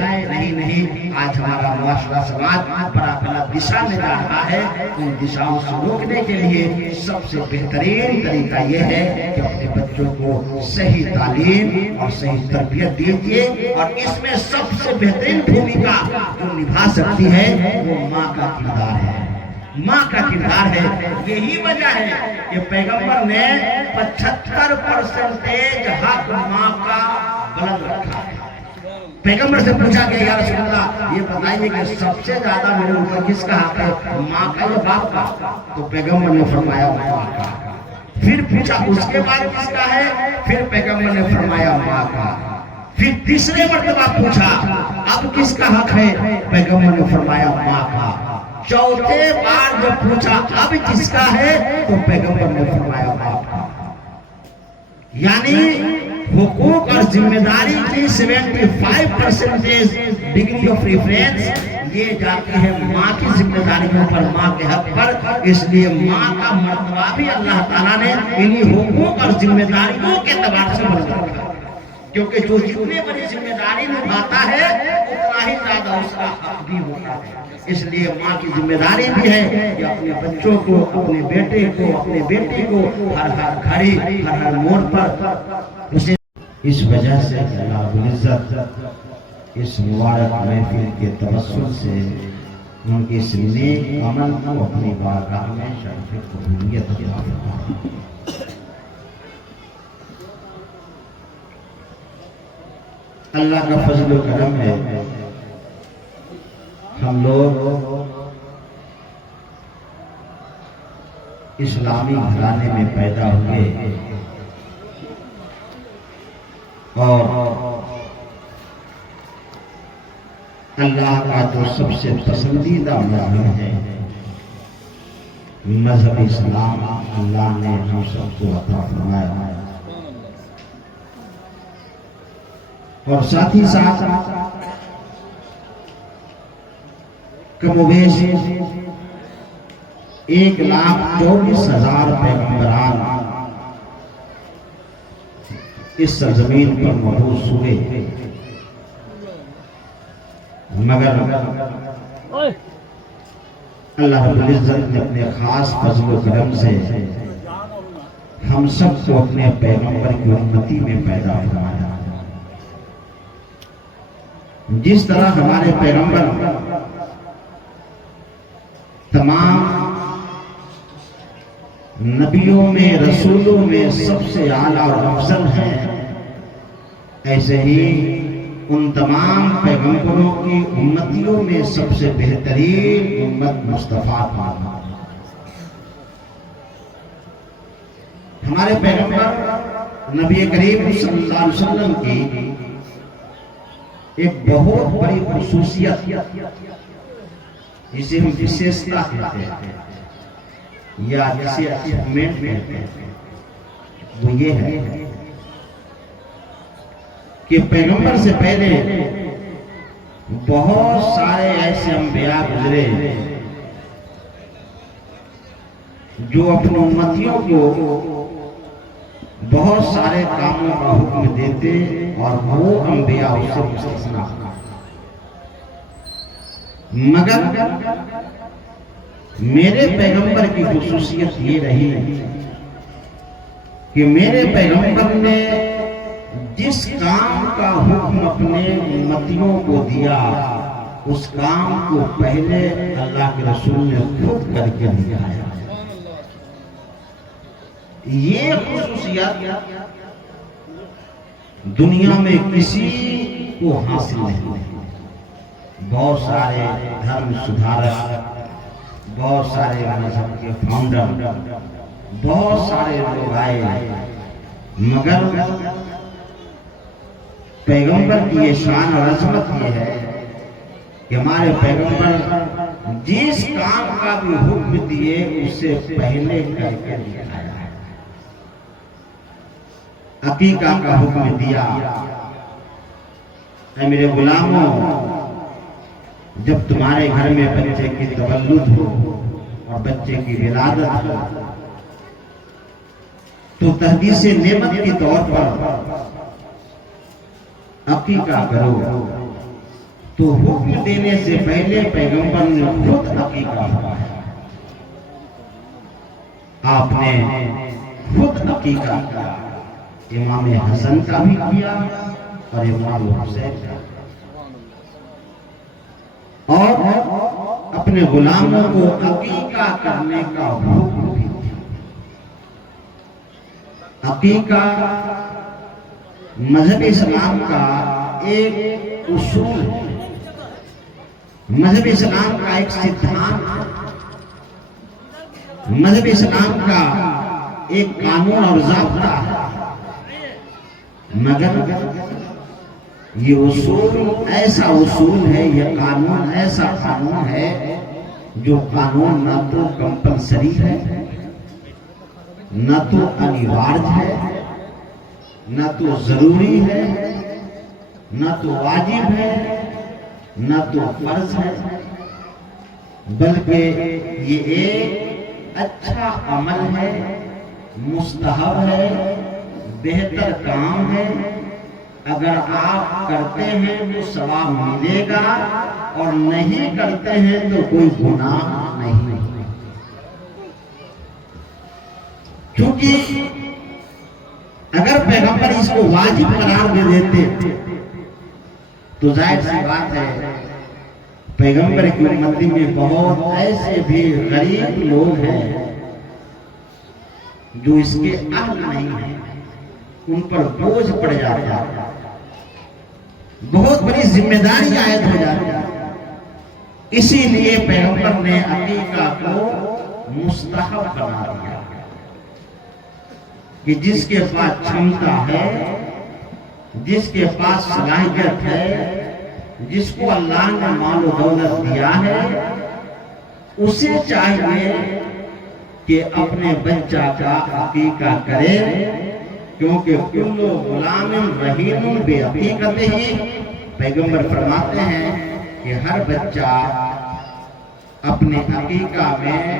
نہیں, آج ہمارا معاشرہ سماج بڑا غلط دشا میں جا رہا ہے. ان دشاؤں سے روکنے کے لیے سب سے بہترین طریقہ یہ ہے کہ اپنے بچوں کو صحیح تعلیم اور صحیح تربیت دیجیے. اور اس میں سب سے بہترین بھومکا جو نبھا سکتی ہے وہ ماں کا کردار ہے, ماں کا کردار ہے. یہی وجہ ہے کہ پیغمبر نے 75% حق ماں کا بلند رکھا ہے. پیغمبر سے پوچھا گیا, یا رسول اللہ یہ بتائیے کہ سب سے زیادہ میرے اوپر کس کا حق ہے, ماں کا یا باپ کا؟ تو پیغمبر نے فرمایا ماں کا. پھر پوچھا اس کے بعد کس کا ہے, پھر پیغمبر نے فرمایا ماں کا. پھر تیسرے مرتبہ پوچھا اب کس کا حق ہے, پیغمبر نے فرمایا ماں کا. چوتھے بار جب پوچھا اب کس کا ہے تو پیغمبر نے فرمایا باپ کا. یعنی حقوق اور ذمہ داری کی 75% ڈگری آف ریفرنس یہ جاتی ہے ماں کی ذمہ داریوں پر, ماں کے حق پر. اس لیے ماں کا مرتبہ بھی اللہ تعالیٰ نے انہی حقوق اور ذمہ داریوں کے اعتبار سے بلند رکھا, کیونکہ جو جتنی بڑی ذمہ داری نبھاتا ہے اتنا ہی زیادہ اس کا حق بھی ہوتا ہے. اس لیے ماں کی ذمہ داری بھی ہے کہ اپنے بچوں کو, اپنے بیٹے کو, اپنے بیٹی کو ہر گھڑی ہر موڑ پر اسے. اس وجہ سے اللہ رب العزت اس مبارک محفل کے توسل سے ان کے اس نیک عمل کو اپنی بارگاہ میں شرف قبولیت عطا فرمائے. اللہ کا فضل و کرم ہے, ہم لوگ اسلامی گھرانے میں پیدا ہوئے اور اللہ کا جو سب سے پسندیدہ مذہب ہے مذہب اسلام, اللہ نے ہم سب کو عطا فرمایا. اور ساتھ ہی ساتھ کم و بیش 1,24,000 پیغمبران اس سرزمین پر مبعوث ہوئے, مگر اللہ رب العزت نے اپنے خاص فضل و کرم سے ہم سب کو اپنے پیغمبر کی امتی میں پیدا فرمایا. جس طرح ہمارے پیغمبر تمام نبیوں میں, رسولوں میں سب سے اعلیٰ اور افضل ہیں, ایسے ہی ان تمام پیغمبروں کی امتیوں میں سب سے بہترین امت مصطفیٰ تھا. ہمارے پیغمبر نبی کریم صلی اللہ علیہ وسلم کی ایک بہت بڑی خصوصیت جسے ہم وشیشتا کہتے ہیں, یا جسے اچیومنٹ کہتے ہیں وہ یہ ہے کہ پیغمبر سے پہلے بہت سارے ایسے انبیاء گزرے جو اپنے امتیوں کو بہت سارے کاموں کا حکم دیتے اور وہ انبیاء اس سے مستثنا، مگر میرے پیغمبر کی خصوصیت یہ رہی کہ میرے پیغمبر نے جس کام کا حکم اپنے امتیوں کو دیا اس کام کو پہلے اللہ کے رسول نے خود کر کے دکھایا۔ یہ خصوصیات دنیا میں کسی کو حاصل نہیں۔ بہت سارے دھرم سدھارک، بہت سارے مذہب کے فاؤنڈر، بہت سارے لوگ آئے، مگر پیغمبر کی یہ شان اور عظمت یہ ہے کہ ہمارے پیغمبر جس کام کا بھی حکم دیے اسے پہلے کر کے دکھایا ہے۔ عقیقہ کا حکم دیا، اے میرے غلاموں، جب تمہارے گھر میں بچے کی تولد ہو اور بچے کی ولادت ہو تو تحدیث نعمت کے طور پر عقیقہ کرو۔ تو حکم دینے سے پہلے پیغمبر نے خود عقیقہ کیا، آپ نے خود عقیقہ کیا، امام حسن کا بھی کیا اور امام حسین کا، اور اپنے غلاموں کو عقیقہ کرنے کا حکم بھی دیا۔ عقیقہ مذہب اسلام کا ایک اصول ہے، مذہب اسلام کا ایک سدھانت ہے، مذہب اسلام کا ایک قانون اور ضابطہ ہے، مگر یہ اصول ایسا اصول ہے، یہ قانون ایسا قانون ہے جو قانون نہ تو کمپلسری ہے، نہ تو انیوارج ہے، نہ تو ضروری ہے، نہ تو واجب ہے، نہ تو فرض ہے، بلکہ یہ ایک اچھا عمل ہے، مستحب ہے، بہتر کام ہے۔ اگر آپ کرتے ہیں تو ثواب ملے گا اور نہیں کرتے ہیں تو کوئی گناہ نہیں۔ کیونکہ اگر پیغمبر اس کو واجب قرار دے دیتے تو ظاہر سی بات ہے پیغمبر کی امتی میں بہت ایسے بھی غریب لوگ ہیں جو اس کے اہل نہیں ہیں، ان پر بوجھ پڑ جاتا ہے، بہت بڑی ذمہ داری عائد ہو جاتی ہے۔ اسی لیے پیغمبر نے عقیقہ کو مستحب بنا دیا کہ جس کے پاس چھمتا ہے، جس کے پاس صلاحیت ہے، جس کو اللہ نے مال و دولت دیا ہے، اسے چاہیے کہ اپنے بچہ کا عقیقہ کرے، کیونکہ کل غلام رہین بعقیقتہ، پیغمبر فرماتے ہیں کہ ہر بچہ اپنے عقیقہ میں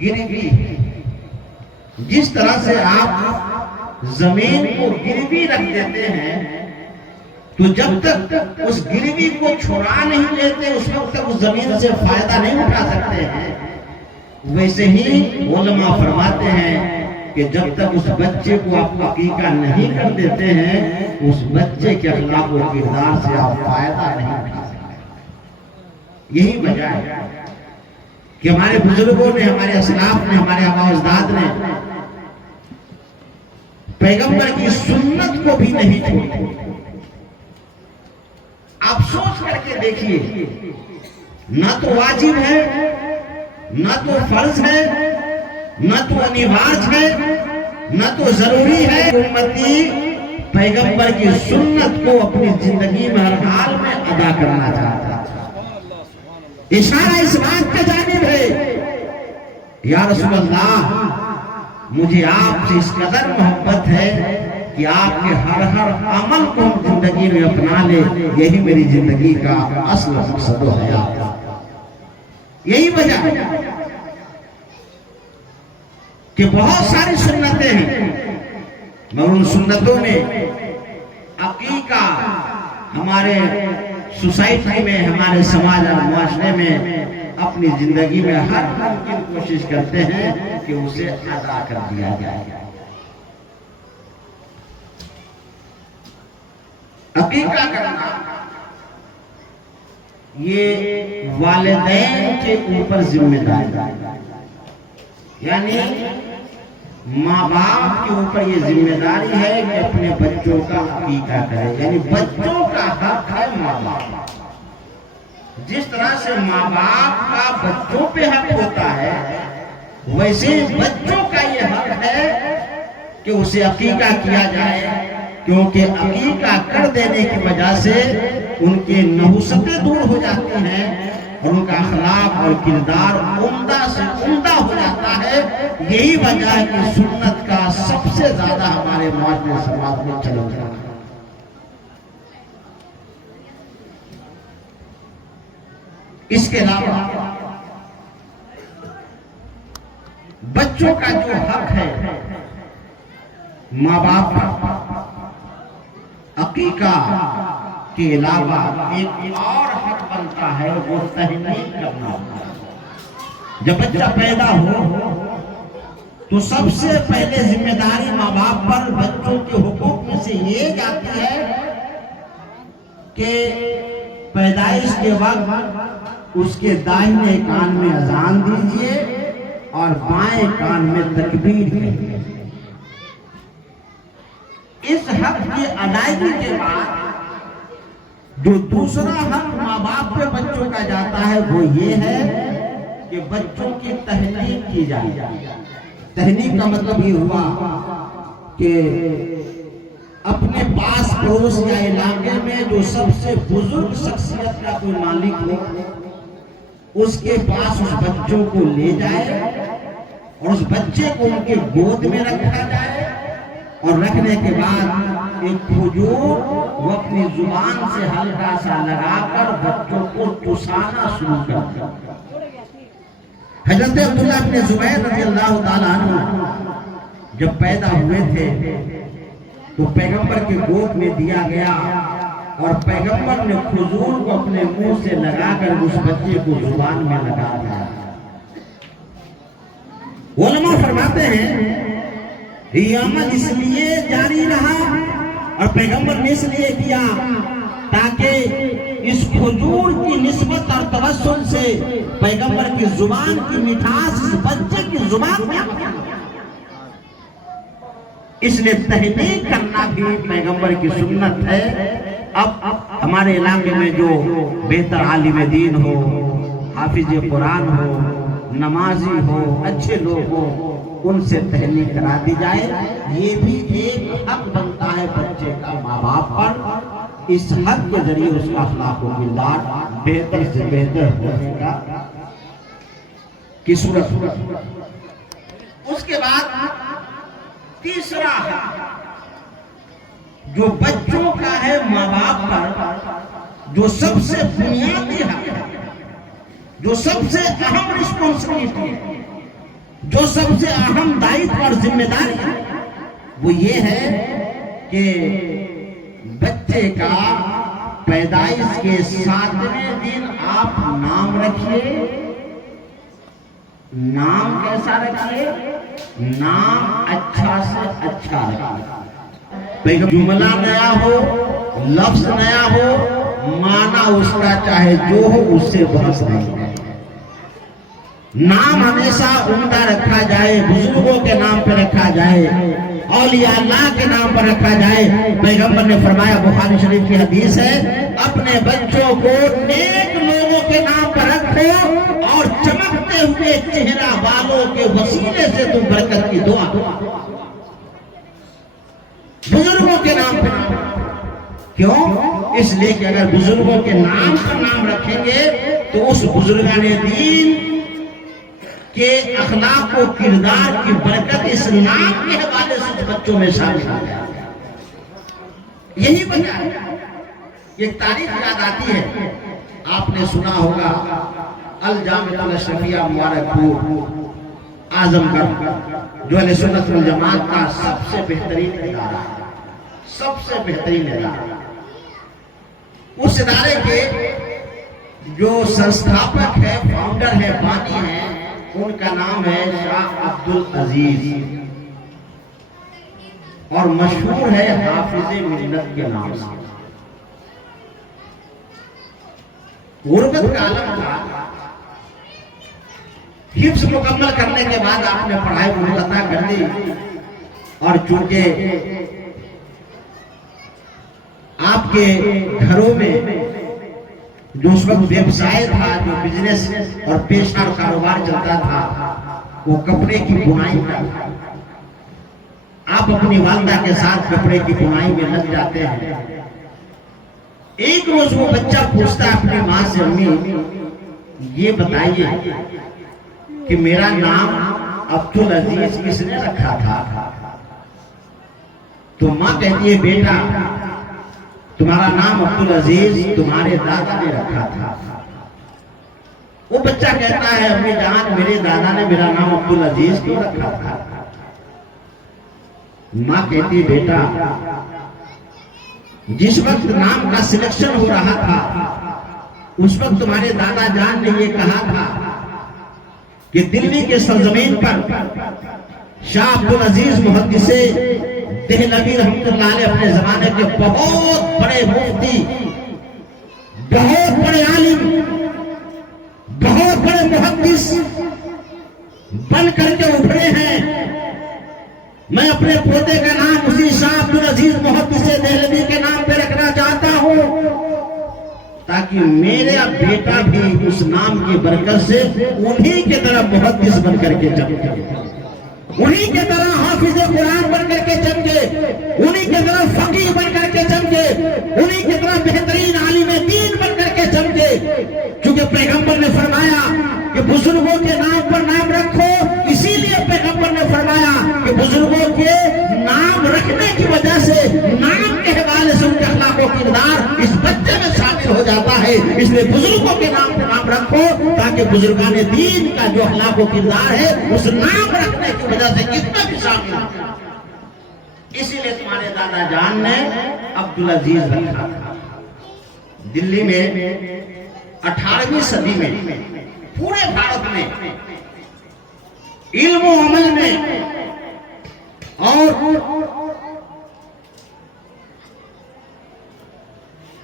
گروی ہے۔ جس طرح سے آپ زمین کو گروی رکھ دیتے ہیں تو جب تک اس گروی کو چھڑا نہیں لیتے اس وقت تک اس زمین سے فائدہ نہیں اٹھا سکتے ہیں، ویسے ہی علماء فرماتے ہیں کہ جب تک اس بچے کو آپ عقیقہ نہیں کر دیتے ہیں اس بچے کے اخلاق و کردار سے آپ فائدہ نہیں اٹھا سکتے۔ یہی وجہ ہے کہ ہمارے بزرگوں نے، ہمارے اسلاف نے، ہمارے آباء و اجداد نے پیغمبر کی سنت کو بھی نہیں چھوڑا۔ آپ سوچ کر کے دیکھیے، نہ تو واجب ہے، نہ تو فرض ہے، نہ تو انیواج ہے، نہ تو ضروری ہے، امتی پیغمبر کی سنت کو اپنی زندگی میں ہر حال میں ادا کرنا چاہتا ہے۔ اشارہ اس بات کا جانب ہے یا رسول اللہ مجھے آپ سے اس قدر محبت ہے کہ آپ کے ہر عمل کو ہم زندگی میں اپنا لے، یہی میری زندگی کا اصل مقصد و حیات۔ یہی وجہ ہے کہ بہت ساری سنتیں ہیں، مگر ان سنتوں میں عقیقہ ہمارے سوسائٹی میں، ہمارے سماج اور معاشرے میں اپنی زندگی میں ہر ممکن کوشش کرتے ہیں کہ اسے ادا کر دیا جائے۔ عقیقہ کرنا یہ والدین کے اوپر ذمہ داری ہے، یعنی ماں باپ کے اوپر یہ ذمہ داری ہے کہ اپنے بچوں کا عقیقہ کرے، یعنی بچوں کا حق ہے ماں باپ۔ جس طرح سے ماں باپ کا بچوں پہ حق ہوتا ہے، ویسے بچوں کا یہ حق ہے کہ اسے عقیقہ کیا جائے، کیونکہ عقیقہ کر دینے کی وجہ سے ان کے نحوستیں دور ہو جاتی ہیں اور ان کا اخلاق اور کردار عمدہ سے عمدہ ہو جاتا ہے۔ یہی وجہ ہے کہ سنت کا سب سے زیادہ ہمارے معاشرے سماج میں چلن ہے۔ اس کے علاوہ بچوں کا جو حق ہے ماں باپ کا، عقیقہ کے علاوہ ایک اور حق بنتا ہے، وہ تحنیک کرنا ہوتا ہے۔ جب بچہ پیدا ہو تو سب سے پہلے ذمہ داری ماں باپ پر بچوں کے حقوق میں سے یہ جاتی ہے کہ پیدائش کے وقت اس کے دائیں کان میں اذان دیجئے اور بائیں کان میں تکبیر کہیے۔ اس حق کی ادائیگی کے بعد جو دوسرا حق ماں باپ پہ بچوں کا جاتا ہے وہ یہ ہے کہ بچوں کی تحنیک کی جائے۔ تحنیک کا مطلب یہ ہوا کہ اپنے پاس پڑوس یا علاقے میں جو سب سے بزرگ شخصیت کا کوئی مالک ہو، اس کے پاس اس بچوں کو لے جائے اور اس بچے کو ان کے گود میں رکھا جائے، اور رکھنے کے بعد ایک کھجور وہ اپنی زبان سے ہلکا سا لگا کر بچوں کو چسانا شروع کر دیا۔ حضرت عبداللہ بن زبیر رضی اللہ تعالیٰ عنہ جب پیدا ہوئے تھے تو پیغمبر کے گود میں دیا گیا، اور پیغمبر نے کھجور کو اپنے منہ سے لگا کر اس بچے کو زبان میں لگا دیا۔ علماء فرماتے ہیں یہ عمل اس لیے جاری رہا اور پیغمبر نے اس لیے کیا تاکہ اس کھجور کی نسبت اور توسل سے پیغمبر کی زبان کی مٹھاس اس بچے کی زبان میں، اس لیے تحنیک کرنا بھی پیغمبر کی سنت ہے۔ اب ہمارے علاقے میں جو بہتر عالم دین ہو، حافظ قرآن ہو، نمازی ہو، اچھے لوگ ہو، ان سے تحنیک کرا دی جائے۔ یہ بھی ایک حق بنتا ہے بچے کا ماں باپ پر، اس حق کے ذریعے اس کا اخلاق و کردار بہتر سے بہتر ہونے کا کی صورت۔ اس کے بعد تیسرا حق جو بچوں کا ہے ماں باپ پر، جو سب سے بنیادی حق ہے، جو سب سے اہم رسپانسبلٹی ہے، جو سب سے اہم دائتو اور ذمہ داری ہے، وہ یہ ہے کہ بچے کا پیدائش کے 7ویں دن آپ نام رکھیے۔ نام کیسا رکھیے؟ نام اچھا سے اچھا رکھیے، جملہ نیا ہو، لفظ نیا ہو، معنی اس کا چاہے جو ہو اس سے بحث نہیں ہے۔ نام ہمیشہ عمدہ رکھا جائے، بزرگوں کے نام پہ رکھا جائے، اولیاء اللہ کے نام پر رکھا جائے۔ پیغمبر نے فرمایا، بخاری شریف کی حدیث ہے، اپنے بچوں کو نیک لوگوں کے نام پر رکھو اور چمکتے ہوئے چہرہ والوں کے وسیلے سے تم برکت کی دعا دو۔ بزرگوں کے نام پر کیوں؟ اس لیے کہ اگر بزرگوں کے نام پر نام رکھیں گے تو اس بزرگان دین کہ اخلاق و کردار کی برکت اس نام کے حوالے سے بچوں میں شامل ہو گیا. یہی وجہ ہے. ایک تاریخ یاد آتی ہے، آپ نے سنا ہوگا الجامعہ الاشرفیہ مبارک پور اعظم گڑھ، جو اہل سنت والجماعت کا سب سے بہترین ادارہ ہے، سب سے بہترین ادارہ. اس ادارے کے جو سنستھاپک ہے، فاؤنڈر ہے، بانی ہے، ان کا نام ہے شاہ عبدالعزیز، اور مشہور ہے حافظ ملت کے نام سے. غربت کا عالم تھا. حفظ مکمل کرنے کے بعد آپ نے پڑھائی منقطع کر دی، اور چونکہ آپ کے گھروں میں جو اس وقت ویبسائے تھا، جو بزنس اور پیشہ اور کاروبار چلتا تھا، وہ کپڑے کی بنائی کا. آپ اپنی والدہ کے ساتھ کپڑے کی بنائی میں لگ جاتے ہیں. ایک روز وہ بچہ پوچھتا ہے اپنی ماں سے، امی یہ بتائیے کہ میرا نام عبدالعزیز کس نے رکھا تھا؟ تو ماں کہتی ہے، بیٹا تمہارا نام عبدالعزیز تمہارے دادا نے رکھا تھا. وہ بچہ کہتا ہے، امی جان میرے دادا نے میرا نام عبدالعزیز کیوں رکھا تھا؟ ماں کہتی ہے، بیٹا جس وقت نام کا سلیکشن ہو رہا تھا اس وقت تمہارے دادا جان نے یہ کہا تھا کہ دلی کے سرزمین پر شاہ عبدالعزیز محدث دہلوی رحمۃ اللہ علیہ اپنے زمانے کے بہت بڑے مفتی، بہت بڑے عالم، بہت بڑے محدث بن کر کے ابھرے ہیں. میں اپنے پوتے کا نام اسی شاہ عبدالعزیز محدث دہلوی کے نام پہ رکھنا چاہتا ہوں، تاکہ میرا بیٹا بھی اس نام کی برکت سے انہی کے طرح محدث بن کر کے چمکے، انہی کے طرح حافظ قرآن بن کر کے چمکے، انہی کے طرح فقیہ بن کر کے چمکے، انہی کے طرح بہترین عالم دین بن کر کے چمکے. کیونکہ پیغمبر نے فرمایا کہ بزرگوں کے نام پر نام رکھو، اسی لیے پیغمبر نے فرمایا کہ بزرگوں کے نام رکھنے کی وجہ سے نام کے حوالے سے ان کے اخلاق و کردار اس بچے میں شامل ہو جاتا ہے. اس لیے بزرگوں کے نام پر نام رکھو تاکہ بزرگان دین کا جو اخلاق و کردار ہے اس نام رکھنے کی وجہ سے اس میں بھی شامل ہو. اسی لیے تمہارے دادا جان نے عبدالعزیز رکھا تھا. دلی میں 18ویں صدی میں پورے بھارت میں علم و عمل میں اور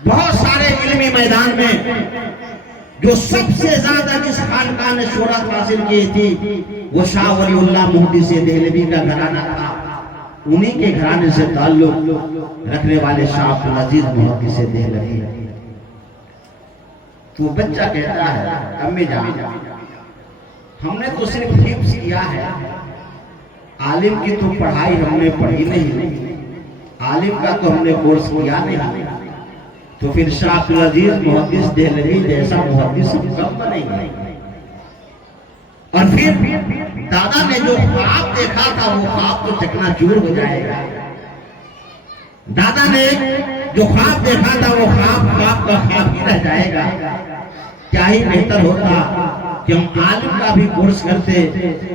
بہت سارے علمی میدان میں جو سب سے زیادہ جس خانقاہ نے شہرت حاصل کی تھی وہ شاہ ولی اللہ محدث دہلوی کا گھرانہ تھا. انہی کے گھرانے سے تعلق رکھنے والے شاہ عبدالعزیز محدث دہلوی. تو بچہ کہتا ہے، امی جان ہم نے تو صرف حفظ کیا ہے، عالم کی تو پڑھائی ہم نے پڑھی نہیں، عالم کا تو ہم نے کورس کیا نہیں، تو پھر شاہ عبدالعزیز محدث دہلوی جیسا محدث ہم کب بنیں گے؟ اور پھر دادا نے جو خواب دیکھا تھا وہ خواب تو چکنا چور ہو جائے گا. دادا نے جو خواب دیکھا تھا وہ خواب کا خواب ہی رہ جائے گا. کیا ہی بہتر ہوتا کہ ہم عالم کا بھی کورس کرتے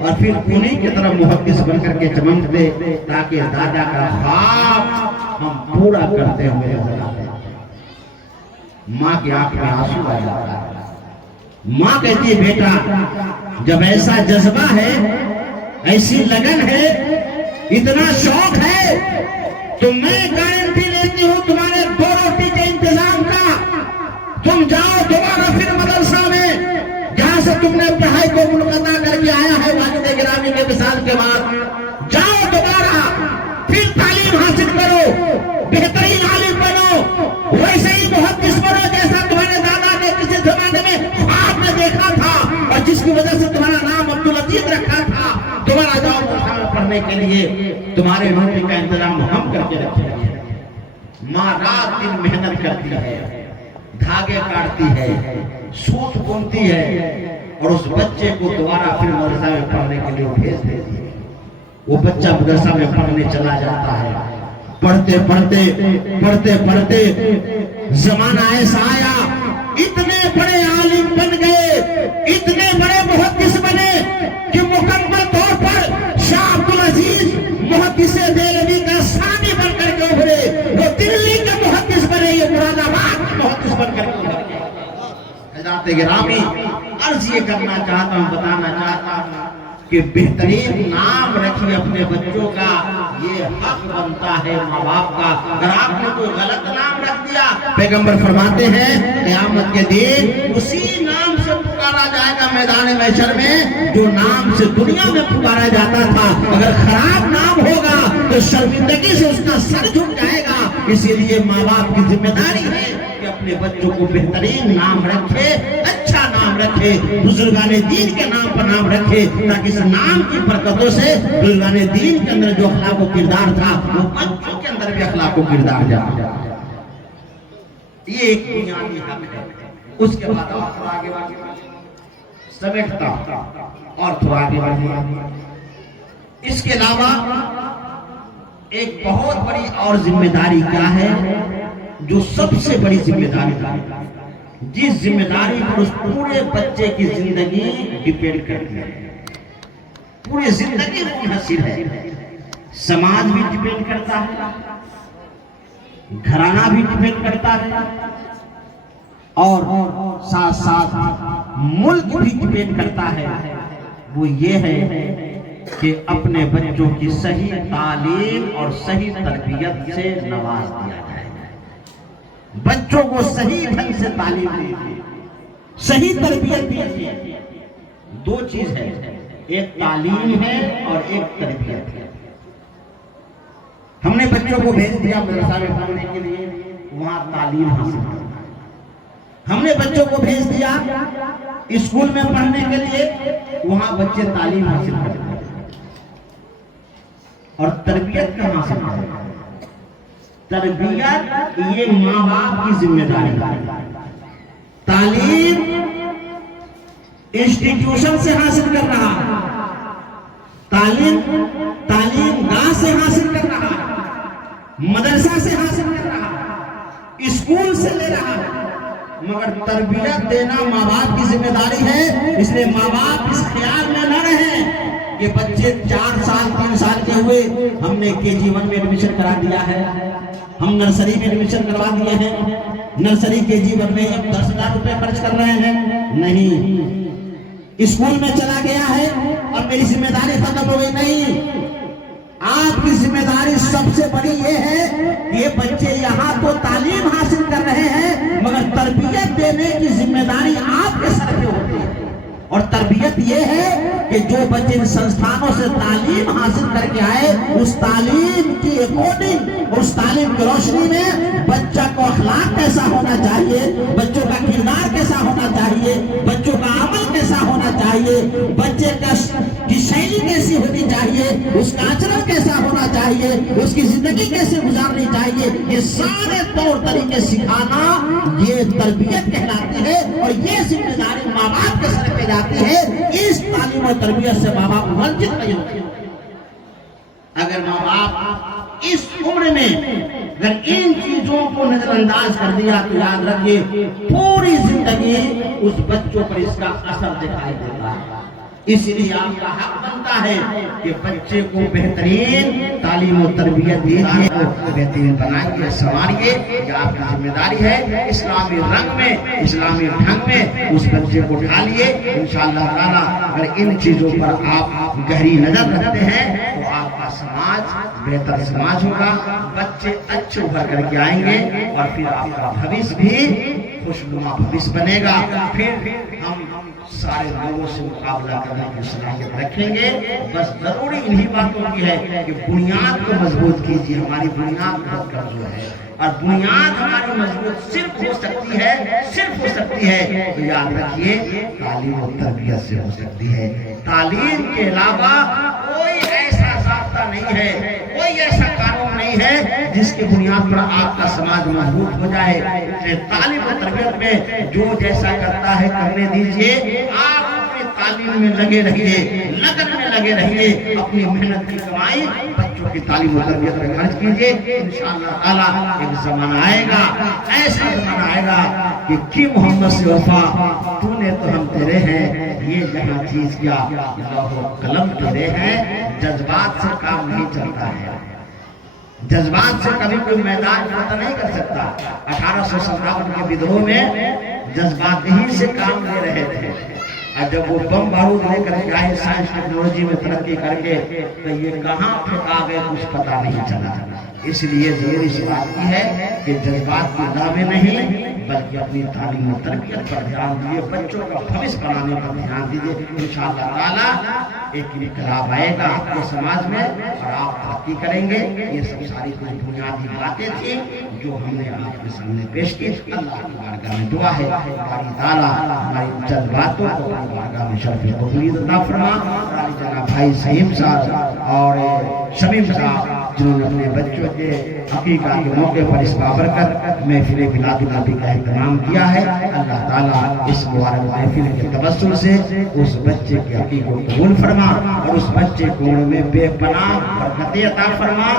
اور پھر انہی کی طرح محدث بن کر کے چمکتے تاکہ دادا کا خواب ہم پورا کرتے ہوئے نظر آتے. ماں کی آنکھ میں آنسو آ جاتا ہے. ماں کہتی ہے، بیٹا جب ایسا جذبہ ہے، ایسی لگن ہے، اتنا شوق ہے تو میں گارنٹی لیتی ہوں تمہارے 2 روٹی کے انتظام کا. تم جاؤ دوبارہ پھر مدرسہ میں جہاں سے تم نے پڑھائی کو منقطع کر کے آیا ہے والد گرامی کے وصال کے بعد، جاؤ دوبارہ پھر تعلیم حاصل کرو، بہترین عالم بنو، ویسے ہی محدث بنو جیسا تمہارے دادا نے کسی زمانے میں خواب میں دیکھا تھا اور جس کی وجہ سے تمہارا نام عبدالعزیز رکھا تھا. دوبارہ جاؤ پڑھنے کے لیے، تمہارے روٹی کا انتظام ہم کر کے رکھیں گے. ماں رات دن محنت کرتی ہے، دھاگے کاٹتی ہے، سوت بنتی ہے اور اس بچے کو دوبارہ پھر مدرسہ میں وہ بچہ مدرسہ میں پڑھنے چلا جاتا ہے، پڑھتے پڑھتے پڑھتے پڑھتے زمانہ ایسا آیا، اتنے بڑے عالم بن گئے، اتنے بڑے محدث بنے کہ مکمل طور پر شاہ عبدالعزیز محدث دہلوی کا ثانی بن کر کے ابھرے، وہ دلی کے محدث بنے، یہ مراد آباد کے محدث بن کر کے ابھر گئے۔ حضرات گرامی، عرض یہ کرنا چاہتا ہوں، بتانا چاہتا ہوں کہ بہترین نام رکھیے اپنے بچوں کا، یہ حق بنتا ہے ماں باپ کا۔ اگر آپ نے کوئی غلط نام رکھ دیا، پیغمبر فرماتے ہیں قیامت کے دن اسی نام سے پکارا جائے گا میدان محشر میں جو نام سے دنیا میں پکارا جاتا تھا۔ اگر خراب نام ہوگا تو شرمندگی سے اس کا سر جھک جائے گا۔ اسی لیے ماں باپ کی ذمہ داری ہے کہ اپنے بچوں کو بہترین نام رکھے، اچھا نام رکھے، بزرگان دین کے نام پر نام رکھے، تاکہ اس نام کی برکتوں سے بزرگان دین کے اندر جو اخلاق و کردار تھا وہ بچوں کے اندر بھی اخلاق و کردار جائے۔ یہ ایک بنیادی حق ہے۔ اس کے بعد اور تھوڑا آگے سمیٹتا اور تھوڑا آگے اس کے علاوہ ایک بہت بڑی اور ذمہ داری کیا ہے، جو سب سے بڑی ذمہ داری ہے، جس ذمہ داری پر اس پورے بچے کی زندگی ڈیپینڈ کرتی ہے، پوری زندگی منحصر ہے۔ سماج بھی ڈیپینڈ کرتا ہے، گھرانہ بھی ڈیپینڈ کرتا ہے، اور ساتھ ساتھ ملک بھی ڈیپینڈ کرتا ہے۔ وہ یہ ہے کہ اپنے بچوں کی صحیح تعلیم اور صحیح تربیت سے نواز دیا جائے، بچوں کو صحیح ڈھنگ سے تعلیم دیجیے، صحیح تربیت دیجیے۔ دو چیز ہے، ایک تعلیم ہے اور ایک تربیت ہے۔ ہم نے بچوں کو بھیج دیا مدرسہ میں پڑھنے کے لیے، وہاں تعلیم حاصل کرنا۔ ہم نے بچوں کو بھیج دیا اسکول میں پڑھنے کے لیے، وہاں بچے تعلیم حاصل کرتے ہیں، اور تربیت کہاں حاصل کرتے ہیں؟ تربیت یہ ماں باپ کی ذمہ داری ہے۔ تعلیم انسٹیٹیوشن سے حاصل کر رہا، تعلیم گاہ سے حاصل کر رہا، مدرسہ سے حاصل کر رہا، اسکول سے لے رہا، مگر تربیت دینا ماں باپ کی ذمہ داری ہے۔ اس لیے ماں باپ اس خیال میں نہ رہیں کہ بچے 4 سال 3 سال کے ہوئے ہم نے KG1 میں ایڈمیشن کرا دیا ہے، ہم نرسری میں ایڈمیشن کروا دیے ہیں، نرسری KG1 میں ہم 10,000 روپے خرچ کر رہے ہیں۔ نہیں، اسکول میں چلا گیا ہے اور میری ذمہ داری ختم ہو گئی، نہیں۔ آپ کی ذمہ داری سب سے بڑی یہ ہے کہ یہ بچے یہاں تو تعلیم حاصل کر رہے ہیں، مگر تربیت دینے کی ذمہ داری آپ کے سر پہ ہوتی ہے۔ اور تربیت یہ ہے کہ جو بچے ان سنستھانوں سے تعلیم حاصل کر کے آئے، اس تعلیم کی اکارڈنگ، اس تعلیم کی روشنی میں بچہ کو اخلاق کیسا ہونا چاہیے، بچوں کا کردار کیسا ہونا چاہیے، بچوں کا عمل کیسا ہونا چاہیے، بچے کی شیلی کیسی ہونی چاہیے، اس کا آچرن کیسا ہونا چاہیے، اس کی زندگی کیسے گزارنی چاہیے، یہ سارے طور طریقے سکھانا یہ تربیت کہلاتی ہے، اور یہ ذمہ داری ماں باپ کے سر پہ جاتی ہے۔ اس تعلیم اور تربیت سے ماں باپ ونچت نہیں ہوتے۔ اگر ماں باپ اس عمر میں اگر ان چیزوں کو نظر انداز کر دیا تو یاد رکھیے پوری زندگی اس بچوں پر اس کا اثر دکھائی دیتا ہے۔ اس لیے آپ کا حق بنتا ہے کہ بچے کو بہترین تعلیم و تربیت دیجیے، بہترین بنائیے، سنوارئیے، یہ آپ کی ذمہ داری ہے۔ اسلامی رنگ میں، اسلامی ڈھنگ میں اس بچے کو ڈھالیے۔ انشاءاللہ تعالی اگر ان چیزوں پر آپ گہری نظر رکھتے ہیں تو آپ کا سماج بہتر سماج ہوگا، بچے اچھے ابھر کر کے آئیں گے، اور پھر آپ کا بھوش بھی خوشنما بھوش بنے گا۔ پھر ہم سارے لوگوں سے مقابلہ کرنے کی صلاحیت رکھیں گے۔ بس ضروری انہی باتوں کی ہے کہ بنیاد کو مضبوط کیجیے، ہماری بنیاد بہت کمزور ہے، اور بنیاد ہماری مضبوط صرف ہو سکتی ہے تو یاد رکھیے تعلیم و تربیت سے ہو سکتی ہے۔ تعلیم کے علاوہ کوئی ایسا ضابطہ نہیں ہے، کوئی ایسا قانون نہیں ہے جس کی بنیاد پر آپ کا سماج مضبوط ہو جائے۔ تعلیم و تربیت میں جو جیسا کرتا ہے کرنے دیجیے، آپ اپنی تعلیم میں لگے رہیے، لگن میں لگے رہیے، اپنی محنت کی کمائی بچوں کی تعلیم و تربیت میں خرچ کیجیے۔ انشاءاللہ تعالیٰ ایک زمانہ آئے گا، ایسا زمانہ آئے گا کہ کی محمد سے وفا، تو نے تو ہم تیرے ہیں، یہ جہاں چیز کیا لوح و قلم تیرے ہیں۔ جذبات سے کام نہیں چلتا ہے، جذبات سے کبھی کوئی میدان فتح نہیں کر سکتا۔ 1857 کے بدروہ میں جذبات ہی سے کام لے رہے تھے، اور جب وہ بم بارود لے کر کے آئے سائنس ٹیکنالوجی میں ترقی کر کے، تو یہ کہاں پھینکا گئے کچھ پتہ نہیں چلا۔ اس لیے ضروری اس بات کی ہے کہ جذبات کی دعوے نہیں بلکہ اپنی تعلیم و تربیت پر دھیان دیجیے، بچوں کا بھوش بنانے پر دھیان دیجیے۔ انشاءاللہ تعالیٰ ایک انقلاب آئے گا آپ کے سماج میں اور آپ ترقی کریں گے۔ یہ سب ساری کچھ بنیادی باتیں تھیں جو ہم نے آپ کے سامنے پیش کی۔ اللہ کی بارگاہ میں دعا ہے باری تعالیٰ ہماری چند باتوں کو اپنی بارگاہ میں شرف قبولیت عطا فرما۔ ہمارے جناب بھائی سہیم صاحب اور شمیم صاحب جنہوں نے اپنے بچوں کے عقیقہ کے موقع پر اس بابرکت محفل میلاد النبی کا اہتمام کیا ہے، اللہ تعالیٰ اس مبارک محفل کے توسل سے اس بچے کے عقیقے کو قبول فرما اور اس بچے کو میں بے پناہ برکتیں عطا فرما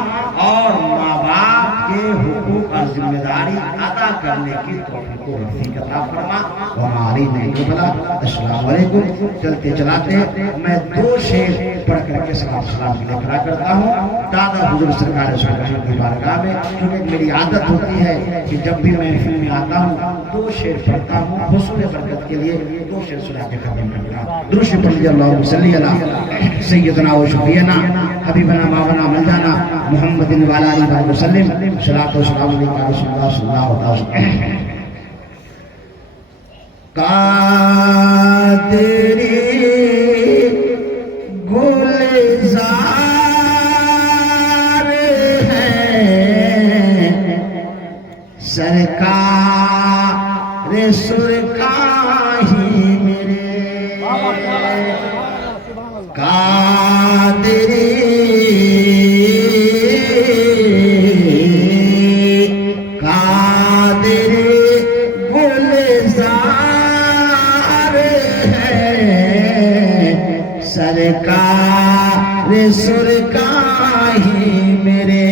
اور ماں باپ کے حقوق اور ذمہ داری ادا کرنے کی توفیق و رفیق عطا فرما۔ ہماری نہیں بلا۔ السلام علیکم۔ چلتے چلاتے میں 2 شعر پڑھ کر کے سلام کے لیے کھڑا کرتا ہوں دادا حضور سرکار سرکار کی بارگاہ میں، کیونکہ میری عادت ہوتی ہے کہ جب بھی میں محفل میں آتا ہوں 2 شعر پڑھتا ہوں، حصول برکت کے لیے 2 شعر سنا کے ختم کرتا ہوں۔ درود پڑھ لیجیے، اللہم صلی علی سیدنا و شفیعنا حبیبنا مولانا مولانا محمد وعلی آلہ وسلم، صلاۃ و سلام علیک رسول اللہ صلی اللہ علیہ وسلم۔ قادری گلزار سرکار سرکاہی میرے، قادری قادری گلزار ہے سرکار سرکاہی میرے،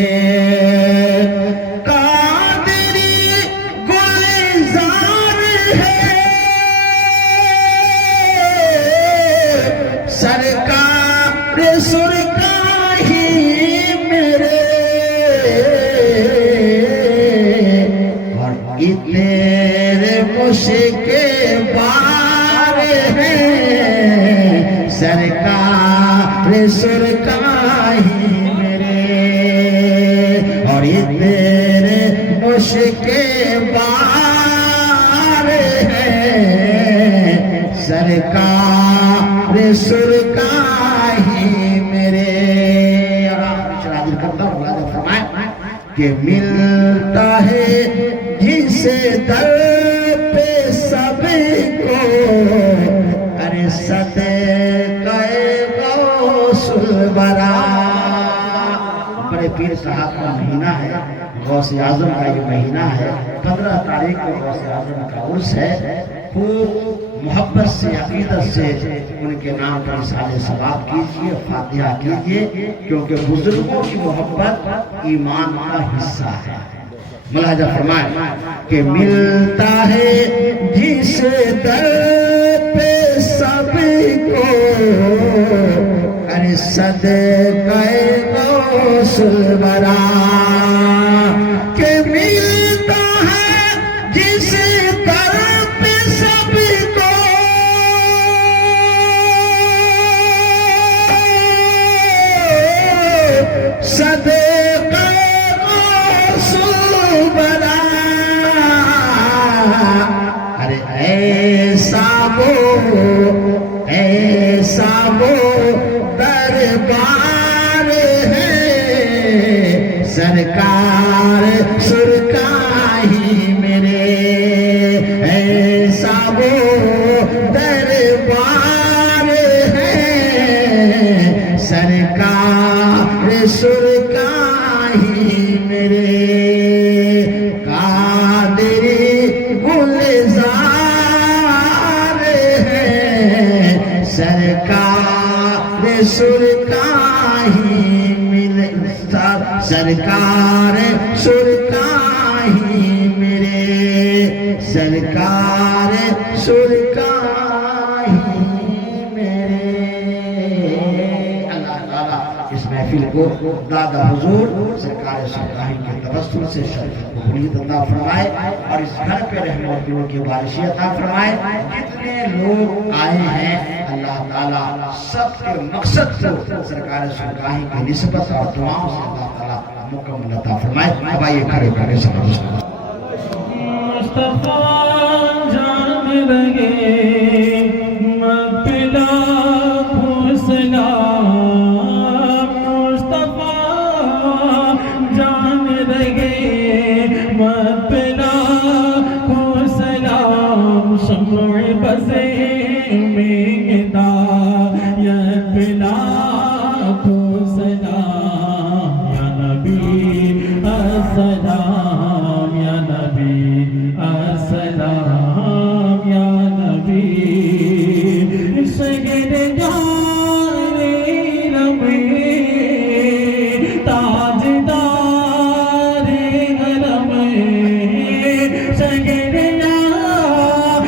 سرکار سرکاہی میرے، اور تیرے مشک بار ہے سرکار سرکاہی میرے، اور تیرے مشک بار ہے سرکار سرکاہی میرے۔ اور آپ شراجر کرتا ہوں اللہ فرمائے کہ ملتا ہے جسے در پہ سب کو، ارے صدقہ غوث الورا۔ بڑے پیر صاحب کا مہینہ ہے، غوث اعظم کا یہ مہینہ ہے، 15 تاریخ کو غوث اعظم کا عرس ہے۔ خوب محبت سے عقیدت سے ان کے نام پر اظہار ثواب کیجیے، فاتحہ کیجیے، کیونکہ بزرگوں کی محبت ایمان کا حصہ ہے۔ ملاحظہ فرمائے کہ ملتا ہے جس در پہ سب کو، ارے صدقہ غوث الورا، کہ ملتا ہے جس در پہ سب کو، صدقہ غوث الورا، ارے ایسا وہ دربار ہے سرکار سرکاہی میرے، ایسا وہ دربار ہے سرکار سرکاہی میرے، قادری گلزار ہے سرکاہی ملے سرکار سرکاہی میرے سرکار سرکاہی میرے اللہ تعالیٰ اس محفل کو دادا حضور سرکار سرکاہی کے تبسم سے شرف قبولیت عطا فرمائے اور اس گھر پہ رحمت کی بارشی عطا فرمائے جتنے لوگ آئے ہیں اللہ تعالیٰ سب کے مقصد کو سرکار سرکاہی کی نسبت اور دعاؤں سے اللہ تعالیٰ مکمل عطا فرمائے اب آئیے کھڑے کھڑے سب مصطفیٰ جان رہے مبلا سلام مصطفیٰ جان رہے مبلا سلام شمع بزے میں ہدایت بلا سلام یا نبی السلام یا نبی السلام یا نبی سید جان نبی تاجدار حرم سید جان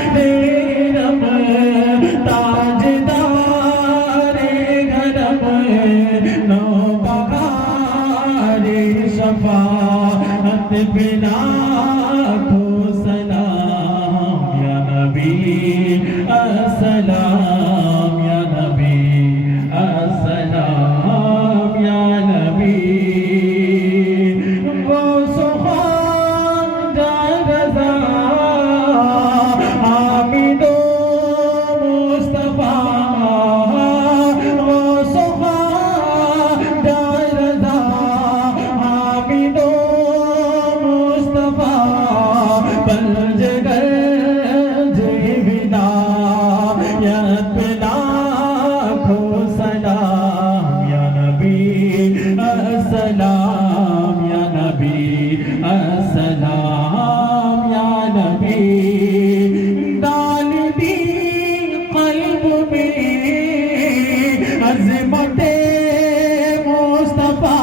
نبی تاجدار حرم نوبہار شفاعت بلا السلام یا نبی السلام یا نبی غوث خان جان رضا حامد و مصطفیٰ غوث خان جان رضا حامد و مصطفیٰ پنجگر السلام یا نبی السلام یا نبی ڈال دی قلب میں عظمت مصطفیٰ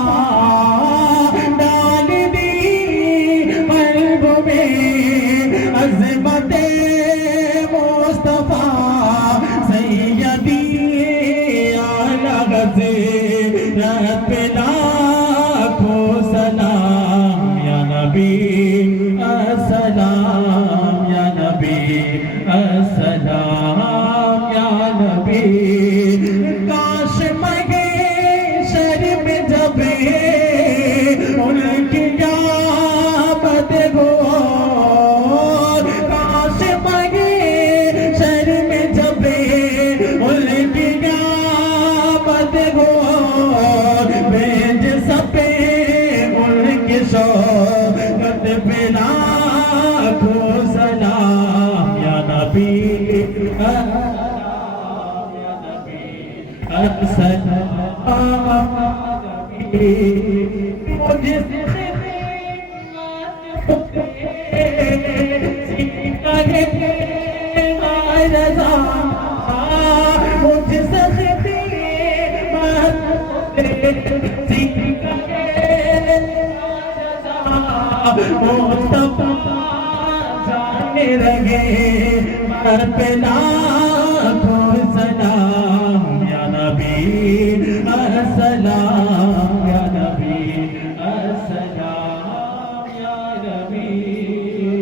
ڈال دی قلب میں عظمت مصطفیٰ سیدی اعلی غزیرت بلا السلام یا نبی السلام یا نبی کاش مگے شر میں جب ان کی قیامت ہو کاش مگے شر میں جب ان کی قیامت ہو بھیج سپے ان کے شوقت بنا کو سلام یا نبی السلام یا نبی السلام مجھے مجھ سختی مصطفیٰ جانے لگے مرپلا کو سلام یا نبی السلام یا نبی السلام یا نبی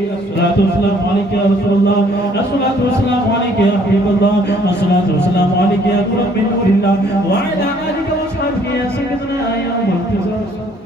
الصلاة والسلام علیکہ یا رسول اللہ الصلاة والسلام علیکہ یا حبیب اللہ الصلاة والسلام علیکہ یا قرب من نور اللہ وعلا آلکہ وصحبہ یا سیدنا یا مرتضی